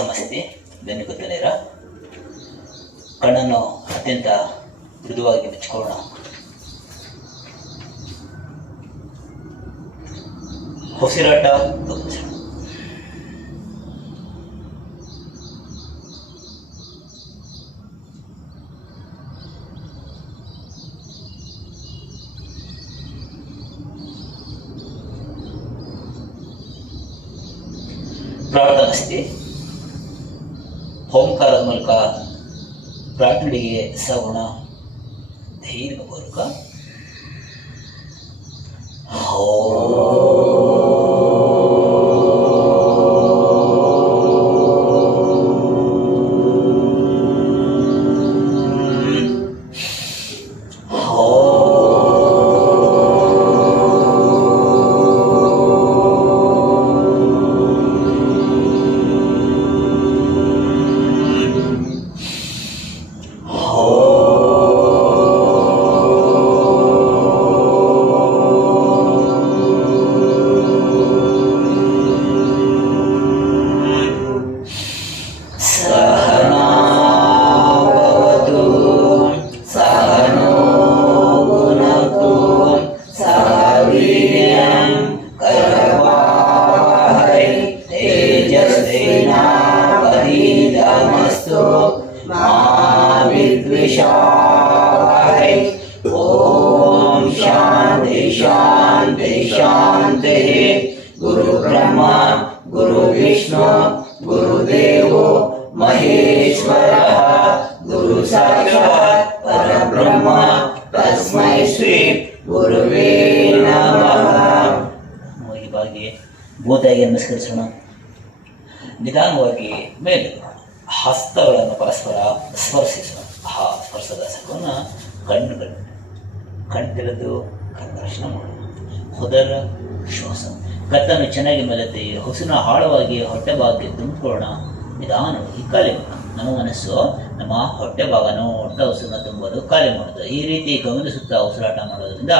ಸಮಸ್ಯೆ ಬೆನ್ನು ಗೊತ್ತನೇರ ಕಣ್ಣನ್ನು ಅತ್ಯಂತ ಮೃದುವಾಗಿ ಮುಚ್ಚಿಕೊಳ್ಳೋಣ. ಉಸಿರಾಟ ಗಮನಿಸೋಣ. ಪ್ರಾರ್ಥನಾ ಸ್ಥಿತಿ. ಓಂಕಾರದ ಮೂಲಕ ಪ್ರಾರ್ಥನೆಗೆ ಸಾಗೋಣ. ದೀರ್ಘಪೂರ್ವಕ ओम शांति शांति शांति। गुरु ब्रह्मा गुरु विष्णु गुरुदेव महेश्वरः गुरु साक्षात् परब्रह्म तस्मै श्री गुरुवे नमः। ಮುಗಿಬಾಗಿ ಭೂತಾಯಿಗೆ ನಮಸ್ಕರಿಸೋಣ. ನಿಧಾನವಾಗಿ ಮೇಲೆ ಹಸ್ತಗಳನ್ನು ಪರಸ್ಪರ ಸ್ಪರ್ಶಿಸೋಣ. ಆ ಸ್ಪರ್ಶದ ಸಕವನ್ನು ಕಣ್ಣು ಕಣ್ಣರ್ಶನ ಮಾಡೋಣ. ಹೊದರ ಶ್ವಾಸ ಕತ್ತನ್ನು ಚೆನ್ನಾಗಿ ಮೇಲೆತ್ತಿ ಹೊಸನ ಆಳವಾಗಿ ಹೊಟ್ಟೆ ಭಾಗಕ್ಕೆ ತುಂಬಿಕೊಳ್ಳೋಣ. ನಿಧಾನವಾಗಿ ಖಾಲಿ ಮಾಡೋಣ. ನಮ್ಮ ಮನಸ್ಸು ನಮ್ಮ ಹೊಟ್ಟೆ ಭಾಗನೂ ಹೊಟ್ಟೆ ಹೊಸನ ತುಂಬೋದು, ಖಾಲಿ ಮಾಡೋದು. ಈ ರೀತಿ ಗಮನಿಸುತ್ತಾ ಉಸಿರಾಟ ಮಾಡೋದ್ರಿಂದ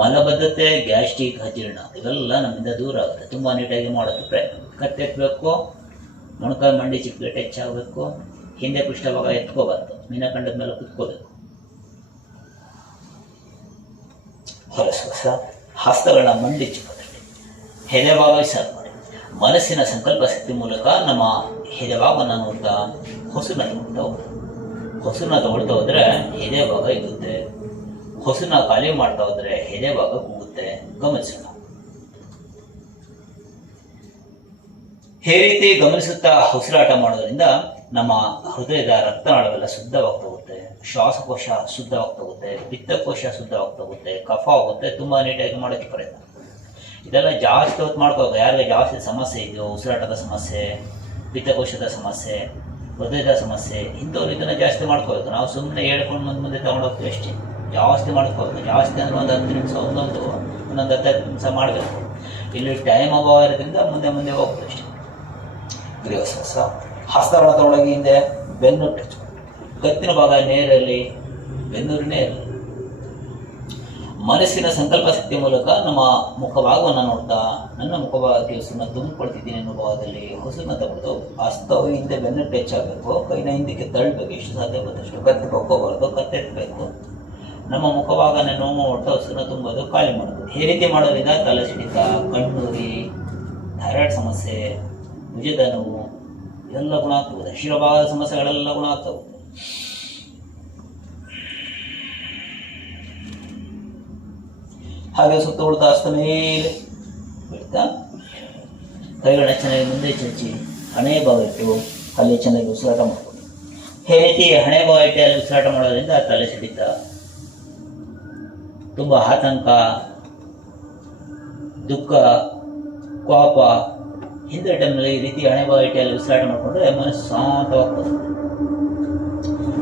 ಮಲಬದ್ಧತೆ, ಗ್ಯಾಸ್ಟ್ರಿಕ್, ಅಜೀರ್ಣ ಇವೆಲ್ಲ ನಮ್ಮಿಂದ ದೂರ ಆಗುತ್ತೆ. ತುಂಬ ನೀಟಾಗಿ ಮಾಡೋಕ್ಕೆ ಪ್ರಯತ್ನ. ಕತ್ತೆತ್ತಬೇಕು, ಮೊಣಕಾಲು ಮಂಡಿ ಚಿಪ್ಪು ಟಚ್ ಆಗಬೇಕು. ಹಿಂದೆ ಪೃಷ್ಠಭಾಗ ಎತ್ಕೋಬಾರ್ದು, ಮೀನಖಂಡದ ಮೇಲೆ ಕುತ್ಕೋಬೇಕು. ಹೊರಶ್ವಾಸ ಹಸ್ತಗಳನ್ನ ಮಂಡಿ ಚಿಪ್ಪದಲ್ಲಿ ಎದೆಭಾಗ ಸಾಕು ಮಾಡಿ. ಮನಸ್ಸಿನ ಸಂಕಲ್ಪ ಶಕ್ತಿ ಮೂಲಕ ನಮ್ಮ ಎದೆಭಾಗವನ್ನು ನೋಡ್ತಾ ಹೊಸನ ತಗೊಳ್ತಾ ಹೋಗ್ತಾರೆ. ಹೊಸನ ತಗೊಳ್ತಾ ಹೋದ್ರೆ ಎದೆಭಾಗ ಇರುತ್ತೆ. ಹೊಸನ ಖಾಲಿ ಮಾಡ್ತಾ ಹೋದ್ರೆ ಎದೆಭಾಗ ಕೂಗುತ್ತೆ. ಗಮನಿಸೋಣ. ಈ ರೀತಿ ಗಮನಿಸುತ್ತಾ ಉಸಿರಾಟ ಮಾಡೋದ್ರಿಂದ ನಮ್ಮ ಹೃದಯದ ರಕ್ತನಾಳವೆಲ್ಲ ಶುದ್ಧವಾಗ್ತಾ ಹೋಗುತ್ತೆ. ಶ್ವಾಸಕೋಶ ಶುದ್ಧವಾಗ್ತಾ ಹೋಗುತ್ತೆ. ಪಿತ್ತಕೋಶ ಶುದ್ಧವಾಗ್ತಾ ಹೋಗುತ್ತೆ. ಕಫ ಹೋಗುತ್ತೆ. ತುಂಬ ನೀಟಾಗಿ ಮಾಡೋಕ್ಕೆ ಪ್ರಯತ್ನ. ಇದೆಲ್ಲ ಜಾಸ್ತಿ ಹೊತ್ತು ಮಾಡ್ಕೋಬೇಕು. ಯಾರಿಗೆ ಜಾಸ್ತಿ ಸಮಸ್ಯೆ ಇದೆಯೋ, ಉಸಿರಾಟದ ಸಮಸ್ಯೆ, ಪಿತ್ತಕೋಶದ ಸಮಸ್ಯೆ, ಹೃದಯದ ಸಮಸ್ಯೆ, ಇಂಥವ್ರು ಇದನ್ನು ಜಾಸ್ತಿ ಮಾಡ್ಕೋಬೇಕು. ನಾವು ಸುಮ್ಮನೆ ಹೇಳ್ಕೊಂಡು ಮುಂದೆ ತಗೊಂಡೋಗ್ತೀವಿ ಅಷ್ಟೇ. ಜಾಸ್ತಿ ಮಾಡ್ಕೋಬೇಕು. ಜಾಸ್ತಿ ಅಂದರೆ ಒಂದು 10 ನಿಮಿಷ, ಒಂದೊಂದು 15 ನಿಮಿಷ ಮಾಡಬೇಕು. ಇಲ್ಲಿ ಟೈಮ್ ಅಭಾವ ಇರೋದ್ರಿಂದ ಮುಂದೆ ಹೋಗ್ತೀವಿ ಅಷ್ಟೇ. ಗೃಹಶ್ವಾಸ ಹಸ್ತಗಳ ತೊಳಗೆ ಹಿಂದೆ ಬೆನ್ನು ಟಚ್ ಮಾಡಿ. ಕತ್ತಿನ ಭಾಗ ನೇರಲ್ಲಿ, ಬೆನ್ನೂರಿನೇ ಇರಲಿ. ಮನಸ್ಸಿನ ಸಂಕಲ್ಪ ಶಕ್ತಿ ಮೂಲಕ ನಮ್ಮ ಮುಖಭಾಗವನ್ನು ನೋಡ್ತಾ ನನ್ನ ಮುಖಭಾಗಕ್ಕೆ ಹೊಸನ್ನ ತುಂಬಿಕೊಳ್ತಿದ್ದೀನಿ ಅನ್ನೋ ಭಾಗದಲ್ಲಿ ಹೊಸನ್ನ ತಗೊಳ್ತು. ಹಸ್ತವು ಹಿಂದೆ ಬೆನ್ನು ಟಚ್ ಆಗಬೇಕು. ಕೈನ ಹಿಂದಕ್ಕೆ ತಳ್ಳಬೇಕು. ಎಷ್ಟು ಸಾಧ್ಯ ಗೊತ್ತಷ್ಟು. ಕತ್ತಿ ಹೋಗಬಾರ್ದು, ಕತ್ತೆತ್ತಬೇಕು. ನಮ್ಮ ಮುಖಭಾಗನ ನೋವು ಹೊಟ್ಟೆ ಹೊಸನ್ನ ತುಂಬೋದು, ಖಾಲಿ ಮಾಡೋದು. ಈ ರೀತಿ ಮಾಡೋದ್ರಿಂದ ತಲೆ ಸಿಡಿತ, ಕಣ್ಣೂರಿ, ಥೈರಾಯ್ಡ್ ಸಮಸ್ಯೆ, ಭುಜದ ನೋವು ಎಲ್ಲ ಗುಣ ಆಗ್ತದೆ. ಶಿರಭಾಗದ ಸಮಸ್ಯೆಗಳೆಲ್ಲ ಗುಣ ಆಗ್ತಾ ಹೋಗುತ್ತೆ. ಹಾಗೆ ಸುತ್ತ ಉಳಿದ ಹಸ್ತ ಮೇಲೆ ಬಿಡ್ತಾ ಕೈಗಳನ್ನ ಚೆನ್ನಾಗಿ ಮುಂದೆ ಚಚ್ಚಿ ಹಣೆ ಭಾಗ ಇಟ್ಟು ಅಲ್ಲಿ ಚೆನ್ನಾಗಿ ಉಸಿರಾಟ ಮಾಡ್ಬೋದು. ಈ ರೀತಿ ಹಣೆ ಭಾಗ ಇಟ್ಟು ಅಲ್ಲಿ ಉಸಿರಾಟ ಮಾಡೋದ್ರಿಂದ ತಲೆ ಸಿಡಿತ, ತುಂಬ ಆತಂಕ, ದುಃಖ, ಕೋಪ ಹಿಂದೆ ಟೈಮ್ನಲ್ಲಿ ಈ ರೀತಿ ಹಣೆ ಭಾಗ ಇಟ್ಟು ಅಲ್ಲಿ ಉಸಿರಾಟ ಮಾಡಿಕೊಂಡ್ರೆ ಮನಸ್ಸು ಶಾಂತವಾಗ್ತದೆ.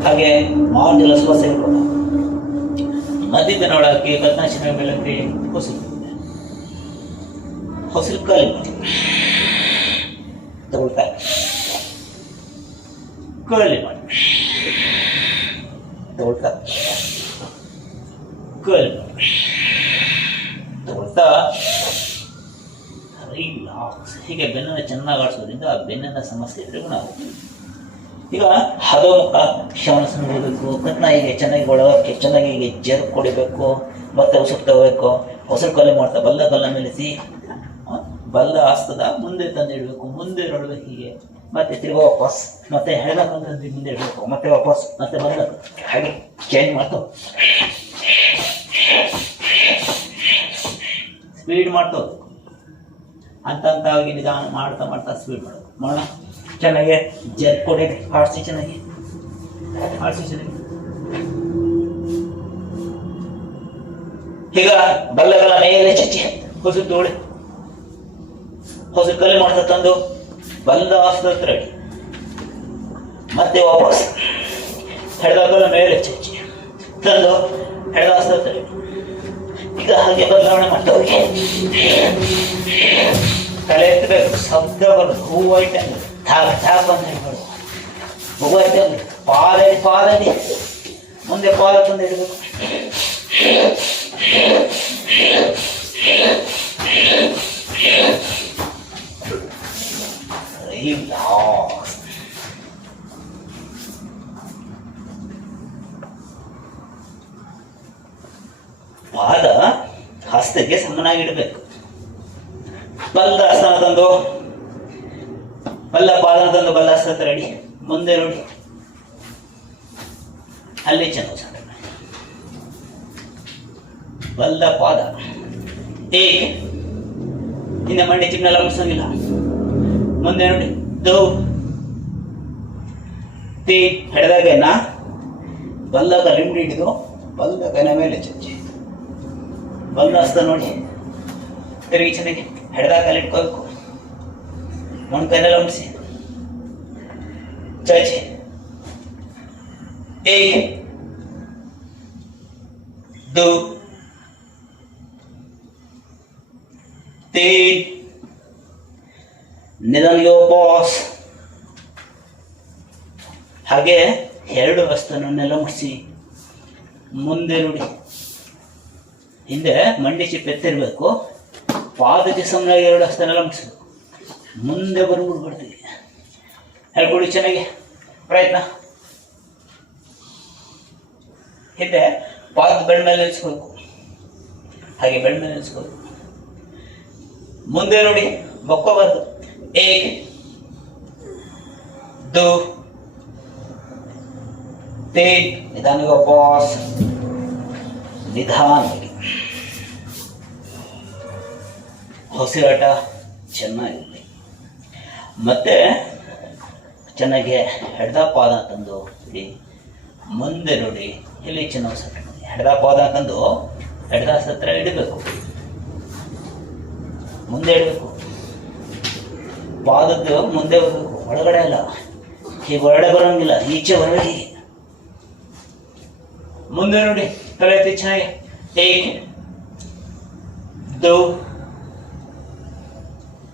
ಹಾಗೆ ಮಾತಿಲ್ಲ ಶ್ವಾಸ ಇರ್ಬೋದು. ಮಧ್ಯದ ಒಳಕ್ಕೆ ಬದನಾಶನ ಬೆಳಗ್ಗೆ ಹೊಸಲು ಖಾಲಿ ಮಾಡಿ ತಗೊಳ್ತಾ ಖಾಲಿ ಮಾಡಿ ತಗೊಳ್ತಾ ಖಾಲಿ ಮಾಡಿ ತಗೊಳ್ತಾ ರಿಲ್ಯಾಕ್ಸ್. ಹೀಗೆ ಬೆನ್ನನ್ನು ಚೆನ್ನಾಗಿ ಆಡಿಸೋದ್ರಿಂದ ಆ ಬೆನ್ನಿನ ಸಮಸ್ಯೆ ಇದ್ರೆ ಗುಣ ಆಗುತ್ತೆ. ಈಗ ಹದೋಮುಖ ಶ್ವಾಸನ ಬಿಡಬೇಕು, ಕತ್ನಾಯಿಗೆ ಚೆನ್ನಾಗಿ ಒಳಗಕ್ಕೆ ಚೆನ್ನಾಗಿ ಹೀಗೆ ಜರ್ ಕೊಡಿಬೇಕು, ಮತ್ತೆ ಉಸಿರು ತಗೋಬೇಕು. ಉಸಿರು ಕಲ್ಲು ಮಾಡ್ತಾ ಬಲ್ಲ ಕಲ್ಲ ಮೇಲಿಸಿ ಬಲ್ಲ ಆಸ್ತದ ಮುಂದೆ ತಂದು ಇಡಬೇಕು, ಮುಂದೆ ನೋಡ್ಬೇಕು ಹೀಗೆ, ಮತ್ತೆ ತಿರ್ಗಾ ವಾಪಸ್, ಮತ್ತೆ ಹೆಣ ತಂದು ಮುಂದೆ ಇಡಬೇಕು, ಮತ್ತೆ ವಾಪಸ್, ಮತ್ತೆ ಬಂದ ಹಾಗೆ ಚೇಂಜ್ ಮಾಡ್ತಾವ, ಸ್ಪೀಡ್ ಮಾಡ್ತಾವ. ಅಂತ ನಿಧಾನ ಮಾಡ್ತಾ ಮಾಡ್ತಾ ಸ್ಪೀಡ್ ಮಾಡೋದು ಮಾಡೋಣ. ಚೆನ್ನಾಗಿ ಜರ್ ಕೊಡಿ, ಆಡಿಸಿ ಚೆನ್ನಾಗಿ, ಆಡಿಸಿ ಚೆನ್ನಾಗಿ. ಈಗ ಬಲ್ಲಗಳ ಮೇಲೆ ಚಚ್ಚಿ ಹೊಸ ತೋಳಿ ಹೊಸ ಕಲೆ ಮಾಡ್ತಾ ತಂದು ಬಲ್ಲ ಆಸ್ತ ರೆಡಿ, ಮತ್ತೆ ವಾಪಸ್ ಹೆಡಗಳ ಮೇಲೆ ಚಚ್ಚಿ ತಂದು ಹೆಡ ಆಸ್ತ ರೆಡಿ. ಈಗ ಹಾಗೆ ಬದಲಾವಣೆ ಮಾಡ್ತಾ ಹೋಗಿ ತಲೆ ಎತ್ತಬೇಕು, ಶಬ್ದ ಬರೋದು, ಹೂವು ಐಟಂಗ್ ಥಾಪ್ ಥಾಪ್ ಅಂತ ಹೇಳ್ಬೋದು. ಹೂವು ಐಟಂಗ್ ಪಾದಲ್ಲಿ ಮುಂದೆ ಪಾದ ತಂದು ಇಡಬೇಕು. ಪಾದ ಹಸ್ತಕ್ಕೆ ಸಮನಾಗಿಡಬೇಕು. ಬಲ್ಲ ಆಸನ ತಂದು ಬಲ್ಲ ಪಾದ ತಂದು ಬಲ್ಲ ಹಸ್ತ ರೆಡಿ, ಮುಂದೆ ನೋಡಿ ಅಲ್ಲಿ ಚೆನ್ನಾಗಿ ಬಲ್ಲ ಪಾದ ಹೇಗೆ ಹಿಂದೆ ಮಂಡಿ ಚಿಕ್ಕನೆಲ್ಲ ಮುಗಿಸೋಂಗಿಲ್ಲ. ಮುಂದೆ ನೋಡಿ ದೌ ತಿ ಹೆಡದಾಗನ ಬಲ್ಲಗ ಲಿಂಬಿ ಹಿಡಿದು ಬಲ್ಲಗನ ಮೇಲೆ ಚಚ್ಚಿ ಬಲ್ಲ ಹಸ್ತ ನೋಡಿ ತಿರುಗಿ ಚೆನ್ನಾಗಿ ಹೆಡದಾಗ ಕಾಲು ಇಟ್ಕೋಬೇಕು. ಮೊಣಕೈನೆಲ್ಲ ಉಣಿಸಿ ಚಾಚಿ ಹೇಗೆ ದೋ तीन ನಿಧಾನ ವಾಪಸ್. ಹಾಗೆ ಎರಡು ವಸ್ತುವನ್ನೆಲ್ಲ ಮುಗಿಸಿ ಮುಂದೆ ನೋಡಿ, ಹಿಂದೆ ಮಂಡಿ ಚಿಪ್ಪು ಎತ್ತಿರ್ಬೇಕು, ಪಾದಕ್ಕೆ ಸಮನಾಗಿ ಎರಡು ಹಸ್ತನೆಲ್ಲ ಮುಗಿಸ್ಬೇಕು, ಮುಂದೆ ಬರ್ಬಿಡ್ತೀವಿ. ಹೇಳ್ಕೊಡಿ ಚೆನ್ನಾಗಿ ಪ್ರಯತ್ನ. ಹಿಂದೆ ಪಾದದ ಬೆಳ್ಳ ಮೇಲೆ ನಿಲ್ಲಿಸ್ಬೇಕು, ಹಾಗೆ ಬೆಳ್ಳ ಮೇಲೆ ನಿಲ್ಲಿಸ್ಬೇಕು. ಮುಂದೆ ನೋಡಿ ಬಕ್ಕೋಬಾರ್ದು. ಏಕ್ ದೋ तीन ನಿಧಾನ ವಾಪಸ್, ನಿಧಾನವಾಗಿ ಉಸಿರಾಟ ಚೆನ್ನಾಗಿರಲಿ. ಮತ್ತೆ ಚೆನ್ನಾಗಿ ಹೆಡ್ದ ಪಾದ ತಂದು ಇಡಿ, ಮುಂದೆ ನೋಡಿ ಇಲ್ಲಿ ಚೆನ್ನಾಗಿ ಉಸಿರಾಟ ಮಾಡಿ. ಹೆಡ್ದ ಪಾದ ತಂದು ಹೆಡ್ದ ಹತ್ರ ಇಡಬೇಕು, ಮುಂದೆ ಇಡಬೇಕು. ಪಾದದ್ದು ಮುಂದೆ ಬರಬೇಕು, ಒಳಗಡೆ ಅಲ್ಲ. ಹೀಗೆ ಹೊರಗಡೆ ಬರೋಂಗಿಲ್ಲ, ಈಚೆ ಹೊರಗಡೆ ಹೀಗೆ. ಮುಂದೆ ನೋಡಿ ತಲೆ ಎತ್ತಿ ಚೆನ್ನಾಗಿ. ಏಕ್ ದೋ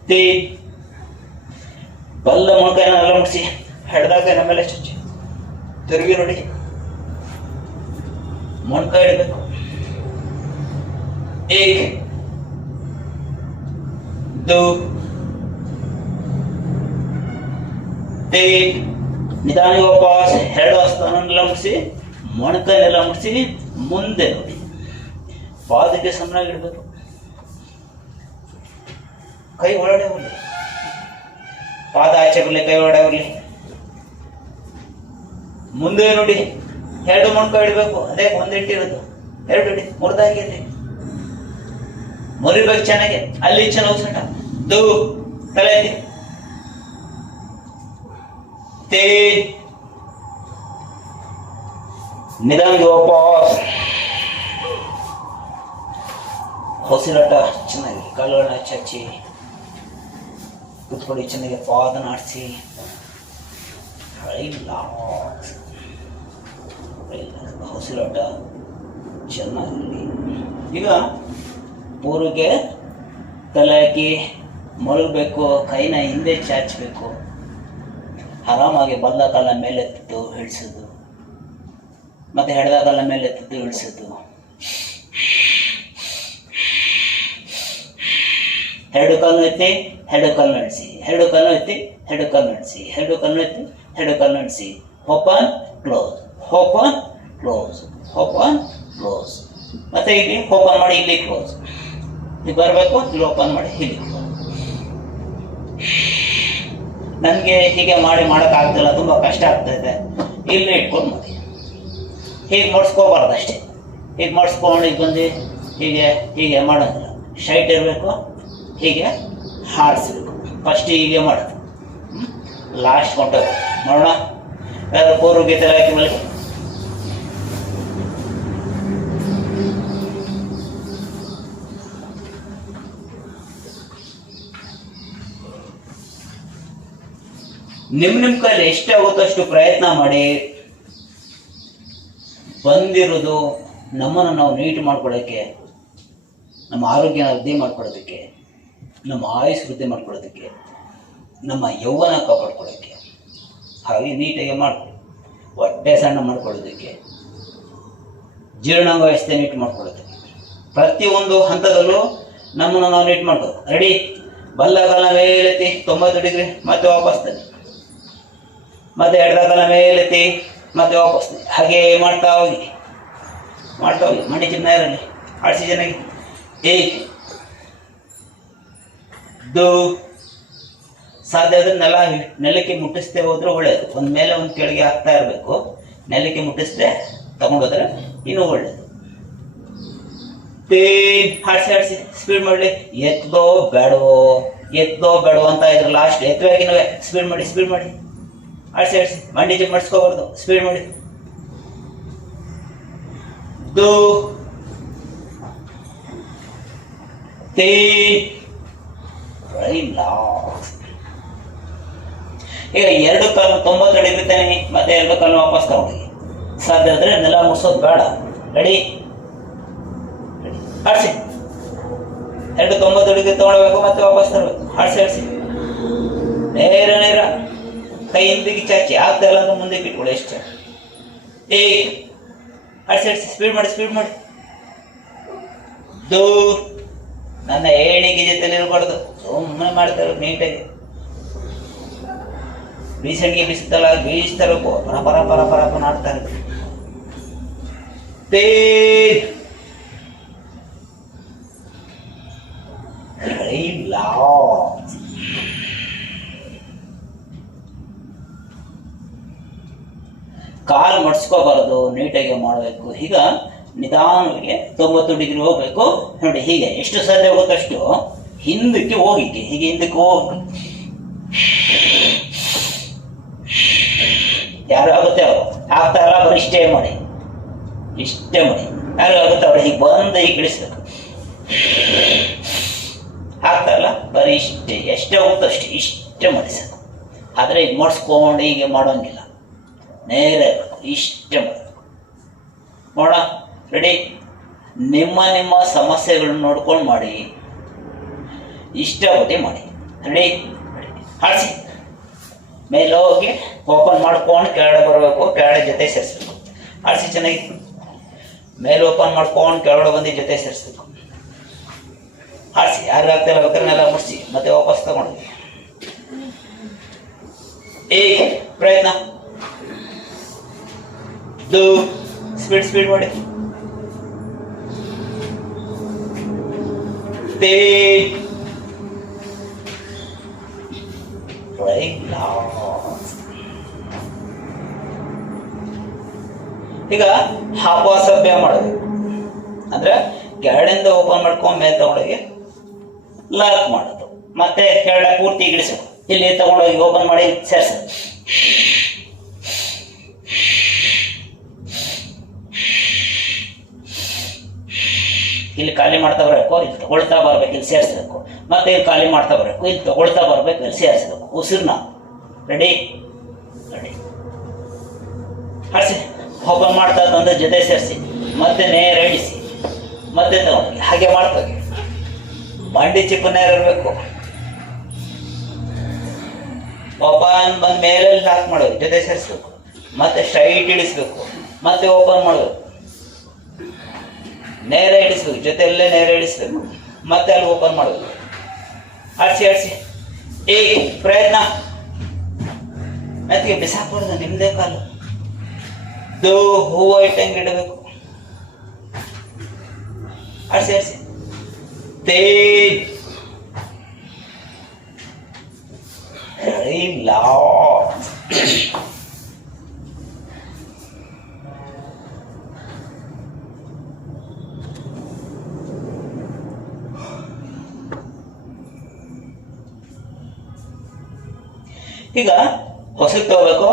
तीन ಬಲ್ಲ ಮೊಣಕೈನ ಎಲ್ಲ ಮುಗಿಸಿ ಹೆಡ್ದಾಗ ನಮ್ಮೆಲ್ಲ ಚುಚ್ಚಿ ತಿರುಗಿ ನೋಡಿ ಮೊಣಕೈ ಇಡಬೇಕು. ಏಕ್ दो तीन ನಿಧಾನ ವಾಪಸ್ ಎರಡು ಹಸ್ತನೆಲ್ಲ ಮುಗಿಸಿ ಮೊಣಕೈನೆಲ್ಲ ಮುಗಿಸಿ ಮುಂದೆ ನೋಡಿ ಪಾದಕ್ಕೆ ಸಮನಾಗಿ ಇಡಬೇಕು. ಕೈ ಒಳಗಡೆ ಬರಲಿ, ಪಾದ ಆಚೆ ಬರಲಿ, ಕೈ ಒಳಗಡೆ ಬರಲಿ. ಮುಂದೆ ನೋಡಿ ಎರಡು ಮೊಣಕೈ ಇಡಬೇಕು, ಅದೇ ಒಂದಿಟ್ಟಿರೋದು ಎರಡು ಇಡಿ, ಮುರಿದಾಗಿರ್ಲಿ, ಮುರಿಬೇಕು ಚೆನ್ನಾಗಿ. ಅಲ್ಲಿ ಚೆನ್ನಾಗಿ ಉಸಿರಾಟ. दो ತಲೆ ಎತ್ತಿ. तीन ನಿಧಾನ ವಾಪಸ್ ಉಸಿರಾಟ ಚೆನ್ನಾಗಿ. ಕಾಲುಗಳನ್ನ ಚಚ್ಚಿ ಕುತ್ಕೊಳ್ಳಿ, ಚೆನ್ನಾಗಿ ಪಾದನ ಆಡಿಸಿ. ಉಸಿರಾಟ ಚೆನ್ನಾಗಿರಲಿ. ಈಗ ಪೂರ್ವಕ್ಕೆ ತಲೆ ಹಾಕಿ ಮಲಗಬೇಕು, ಕೈನ ಹಿಂದೆ ಚಾಚಬೇಕು, ಆರಾಮಾಗಿ ಬಲ್ಲ ಕಾಲ ಮೇಲೆ ಎತ್ತಿದ್ದು ಇಳಿಸೋದು, ಮತ್ತೆ ಎಡದ ಕಾಲ ಮೇಲೆ ಎತ್ತಿದ್ದು ಇಳಿಸೋದು. ಎರಡು ಕಾಲು ಎತ್ತಿ ಎರಡು ಕಾಲು ನಡೆಸಿ, ಎರಡು ಕಾಲು ಎತ್ತಿ, ಎರಡು ಕಾಲು ನಡೆಸಿ, ಎರಡು ಕಾಲು ಎತ್ತಿ, ಎರಡು ಕಾಲು ನಡೆಸಿ. Open close, open close, open close. ಮತ್ತೆ ಇಲ್ಲಿ ಓಪನ್ ಮಾಡಿ, ಇಲ್ಲಿ ಕ್ಲೋಸ್. ಇಲ್ಲಿ ಬರಬೇಕು, ಇಲ್ಲಿ ಓಪನ್ ಮಾಡಿ, ಇಲ್ಲಿ ಕ್ಲೋಸ್. ನನಗೆ ಹೀಗೆ ಮಾಡೋಕ್ಕಾಗ್ತಿಲ್ಲ, ತುಂಬ ಕಷ್ಟ ಆಗ್ತಾಯಿದೆ. ಇಲ್ಲಿ ಇಟ್ಕೊಂಡು ಮಾಡಿ. ಹೀಗೆ ಮಾಡಿಸ್ಕೋಬಾರ್ದು ಅಷ್ಟೇ. ಹೀಗೆ ಮಾಡಿಸ್ಕೊಂಡು ಈಗ ಬಂದು ಹೀಗೆ ಮಾಡೋದಿಲ್ಲ. ಸ್ಟ್ರೈಟ್ ಇರಬೇಕು, ಹೀಗೆ ಹಾರಿಸ್ಬೇಕು. ಫಸ್ಟ್ ಹೀಗೆ ಮಾಡೋದು, ಲಾಸ್ಟ್ ಹೊಂಟೋದು. ನೋಡೋಣ, ಯಾರು ಬೋರು ಗೀತೆ ಹಾಕಿ ಮೇಲೆ ನಿಮ್ಮ ಕೈಲಿ ಎಷ್ಟಾಗುತ್ತೋ ಅಷ್ಟು ಪ್ರಯತ್ನ ಮಾಡಿ. ಬಂದಿರೋದು ನಮ್ಮನ್ನು ನಾವು ನೀಟ್ ಮಾಡ್ಕೊಳ್ಳೋಕ್ಕೆ, ನಮ್ಮ ಆರೋಗ್ಯನ ವೃದ್ಧಿ ಮಾಡ್ಕೊಳ್ಳೋದಕ್ಕೆ, ನಮ್ಮ ಆಯುಸ್ ವೃದ್ಧಿ ಮಾಡ್ಕೊಳ್ಳೋದಕ್ಕೆ, ನಮ್ಮ ಯೌವನ ಕಾಪಾಡ್ಕೊಳ್ಳೋಕ್ಕೆ. ಹಾಗೆ ನೀಟಾಗಿ ಮಾಡ್ಕೊಳ್ಳಿ. ಹೊಟ್ಟೆ ಸಣ್ಣ ಮಾಡ್ಕೊಳ್ಳೋದಕ್ಕೆ, ಜೀರ್ಣಾಂಗ ವ್ಯವಸ್ಥೆ ನೀಟ್ ಮಾಡ್ಕೊಳ್ಳೋದಕ್ಕೆ, ಪ್ರತಿಯೊಂದು ಹಂತದಲ್ಲೂ ನಮ್ಮನ್ನು ನಾವು ನೀಟ್ ಮಾಡ್ಕೊಳ್ಳೋದು. ರೆಡಿ? ಬಲ್ಲಗಾಲ ಮೇಲೆತ್ತಿ 90 ಡಿಗ್ರಿ, ಮತ್ತೆ ವಾಪಸ್ ತನ್ನಿ. ಮತ್ತೆ ಎಡಗಾಲ ಮೇಲೆತ್ತಿ, ಮತ್ತೆ ವಾಪಸ್ ತನ್ನಿ. ಹಾಗೆ ಮಾಡ್ತಾ ಹೋಗಿ, ಮಾಡ್ತಾ ಹೋಗಿ. ಮಂಡಿ ಚಿನ್ನ ಇರಲಿ, ಆಡಿಸಿ ಚೆನ್ನಾಗಿ. ಏಕೆ ದು ಸಾಧ್ಯ ಆದರೆ ನೆಲಕ್ಕೆ ಮುಟ್ಟಿಸ್ತೇ ಹೋದ್ರೆ ಒಳ್ಳೆಯದು. ಒಂದು ಮೇಲೆ ಒಂದು ಕೆಳಗೆ ಹಾಕ್ತಾ ಇರಬೇಕು. ನೆಲಕ್ಕೆ ಮುಟ್ಟಿಸ್ತೇ ತಗೊಂಡೋದ್ರೆ ಇನ್ನೂ ಒಳ್ಳೆಯದು. ಹಾಡಿಸಿ ಸ್ಪೀಡ್ ಮಾಡಲಿ. ಎತ್ತೋ ಬೇಡವೋ ಅಂತ ಇದ್ರೆ ಲಾಸ್ಟ್ ಎತ್ತವಾಗಿನವೇ ಸ್ಪೀಡ್ ಮಾಡಿ ಆಡಿಸಿ ಮಂಡಿ ಚಿಪ್ ಮಾಡಿಸ್ಕೋಬಾರ್ದು. ಸ್ಪೀಡ್ ಮಾಡಿ. ದು ಈಗ ಎರಡು ಕಾಲು 90 ಡಿಗ್ರಿ ತಾನೆ, ಮತ್ತೆ ಎರಡು ಕಾಲು ವಾಪಸ್ ತಗೊಂಡಿ. ಸಾಧ್ಯ ಆದ್ರೆ ನೆಲ ಮುಟ್ಸೋದು ಬೇಡ. ರೆಡಿ? ಆಡಿಸಿ. ಎರಡು 90 ಡಿಗ್ರಿ ತಗೊಳ್ಬೇಕು, ಮತ್ತೆ ವಾಪಸ್ ತರಬೇಕು. ಆಡಿಸಿ ನೇರ ಕೈ ಹಿಂದಿಗೆ ಚಾಚಿ. ಆಗ್ತಾಯಿಲ್ಲ ಅಂದ್ರೆ ಮುಂದೆ ಇಟ್ಕೊಳ್ಳಿ. ಎಷ್ಟು? ಆಡಿಸಿ ಸ್ಪೀಡ್ ಮಾಡಿ. ದು ನನ್ನ ಏಳಿಗೆ ಜೊತೆಲಿ ಇರಬಾರ್ದು, ಸುಮ್ಮನೆ ಮಾಡ್ತಾರೆ ನೀಟಾಗಿ. ಬೀಸಣಿಗೆ ಬೀಸ್ತಾರಬೇಕು, ಪರ ನಾಡ್ತಾರೆ. ಕಾಲು ಮಡ್ಸ್ಕೋಬಾರದು, ನೀಟಾಗಿ ಮಾಡಬೇಕು. ಈಗ ನಿಧಾನವಾಗಿ 90 ಡಿಗ್ರಿ ಹೋಗ್ಬೇಕು. ನೋಡಿ, ಹೀಗೆ ಎಷ್ಟು ಸಾಧ್ಯ ಹೋಗುತ್ತಷ್ಟು ಹಿಂದಕ್ಕೆ ಹೋಗಿಕ್ಕೆ. ಹೀಗೆ ಹಿಂದಕ್ಕೆ ಹೋಗ್ಬೇಕು. ಯಾರು ಆಗುತ್ತೆ ಅವರು ಆಗ್ತಾ ಇಲ್ಲ, ಬರೀ ಇಷ್ಟೇ ಮಾಡಿ. ಯಾರು ಆಗುತ್ತೆ ಅವ್ರು ಹೀಗೆ ಬಂದು ಹೀಗೆ ಇಳಿಸ್ಬೇಕು. ಆಗ್ತಾ ಇಲ್ಲ, ಬರೀ ಇಷ್ಟೇ. ಎಷ್ಟೇ ಹೋಗುತ್ತೋ ಅಷ್ಟೇ, ಇಷ್ಟೇ ಮಾಡಿ ಸಾಕು. ಆದರೆ ಈಗ ಮಾಡಿಸ್ಕೊಂಡು ಹೀಗೆ ಮಾಡೋಂಗಿಲ್ಲ, ನೇರ ಇರಬೇಕು. ಇಷ್ಟೇ ಮಾಡಬೇಕು. ನೋಡೋಣ, ರೆಡಿ? ನಿಮ್ಮ ಸಮಸ್ಯೆಗಳನ್ನ ನೋಡ್ಕೊಂಡು ಮಾಡಿ, ಇಷ್ಟಪಟ್ಟು ಮಾಡಿ. ರೆಡಿ? ಹಾಡಿಸಿ. ಮೇಲೆ ಹೋಗಿ ಓಪನ್ ಮಾಡ್ಕೊಂಡು ಕೆಳಗಡೆ ಬರಬೇಕು, ಕೆಳಗಡೆ ಜೊತೆ ಸೇರಿಸ್ಬೇಕು. ಆಡಿಸಿ ಚೆನ್ನಾಗಿ. ಮೇಲೆ ಓಪನ್ ಮಾಡ್ಕೊಂಡು ಕೆಳಗಡೆ ಬಂದು ಜೊತೆ ಸೇರಿಸ್ಬೇಕು. ಆಡಿಸಿ. ಯಾರು ಆಗ್ತಾಯಿಲ್ಲ ಬೇಕಾದ್ರೆಲ್ಲ ಮುಡಿಸಿ, ಮತ್ತೆ ವಾಪಸ್ ತಗೊಂಡು ಹೀಗೆ ಪ್ರಯತ್ನ. ದು ಸ್ಪೀಡ್ ಮಾಡಿ. ಈಗ ಹಾಪಾಸಭ್ಯ ಮಾಡೋದು ಅಂದ್ರೆ ಕೆಳಗಡೆಯಿಂದ ಓಪನ್ ಮಾಡ್ಕೊಂಡು ಮೇಲೆ ತಗೊಂಡೋಗಿ ಲಾಕ್ ಮಾಡೋದು. ಮತ್ತೆ ಕೆಳಗಡೆ ಪೂರ್ತಿ ಗಿಡಿಸೋದು. ಇಲ್ಲಿ ತಗೊಂಡೋಗಿ ಓಪನ್ ಮಾಡಿ ಸೇರಿಸೋದು. ಇಲ್ಲಿ ಖಾಲಿ ಮಾಡ್ತಾ ಬರಬೇಕು, ಇಲ್ಲಿ ತಗೊಳ್ತಾ ಬರ್ಬೇಕು, ಇಲ್ಲಿ ಸೇರಿಸ್ಬೇಕು. ಮತ್ತೆ ಇಲ್ಲಿ ಖಾಲಿ ಮಾಡ್ತಾ ಬರಬೇಕು, ಇಲ್ಲಿ ತಗೊಳ್ತಾ ಬರ್ಬೇಕು, ಇಲ್ಲಿ ಸೇರಿಸ್ಬೇಕು. ಉಸಿರ್ನ. ರೆಡಿ? ಹಾಡಿಸಿ. ಓಪನ್ ಮಾಡ್ತಾ ತಂದ್ರೆ ಜೊತೆ ಸೇರಿಸಿ, ಮತ್ತೆ ನೇರ ಇಡಿಸಿ, ಮತ್ತೆ ತಗೊಂಡು ಹಾಗೆ ಮಾಡ್ತಾರೆ. ಮಂಡಿ ಚಿಪ್ಪು ನೇರ ಇರಬೇಕು. ಓಪನ್ ಬಂದ ಮೇಲೆ ಲಾಕ್ ಮಾಡೋದು, ಜೊತೆ ಸೇರಿಸ್ಬೇಕು, ಮತ್ತೆ ಸ್ಟ್ರೈಟ್ ಇಡಿಸ್ಬೇಕು, ಮತ್ತೆ ಓಪನ್ ಮಾಡಬೇಕು, ನೇರ ಇಡಿಸ್ಬೇಕು, ಜೊತೆಯಲ್ಲೇ ನೇರ ಇಡಿಸ್ಬೇಕು, ಮತ್ತೆ ಅಲ್ಲಿ ಓಪನ್ ಮಾಡಬೇಕು. ಆಡಿಸಿ ಪ್ರಯತ್ನ. ಅದಕ್ಕೆ ಬಿಸಾಕ್ಬಾರ್ದು, ನಿಮ್ದೇ ಕಾಲು. ಹೂವು ಇಟ್ಟಂಗೆ ಇಡಬೇಕು. ಆಡ್ಸಿ ಆಡ್ಸಿ. ತೇಜ್ ಇಲ್ಲ. ಈಗ ಹೊಸಲು ತಗೋಬೇಕು.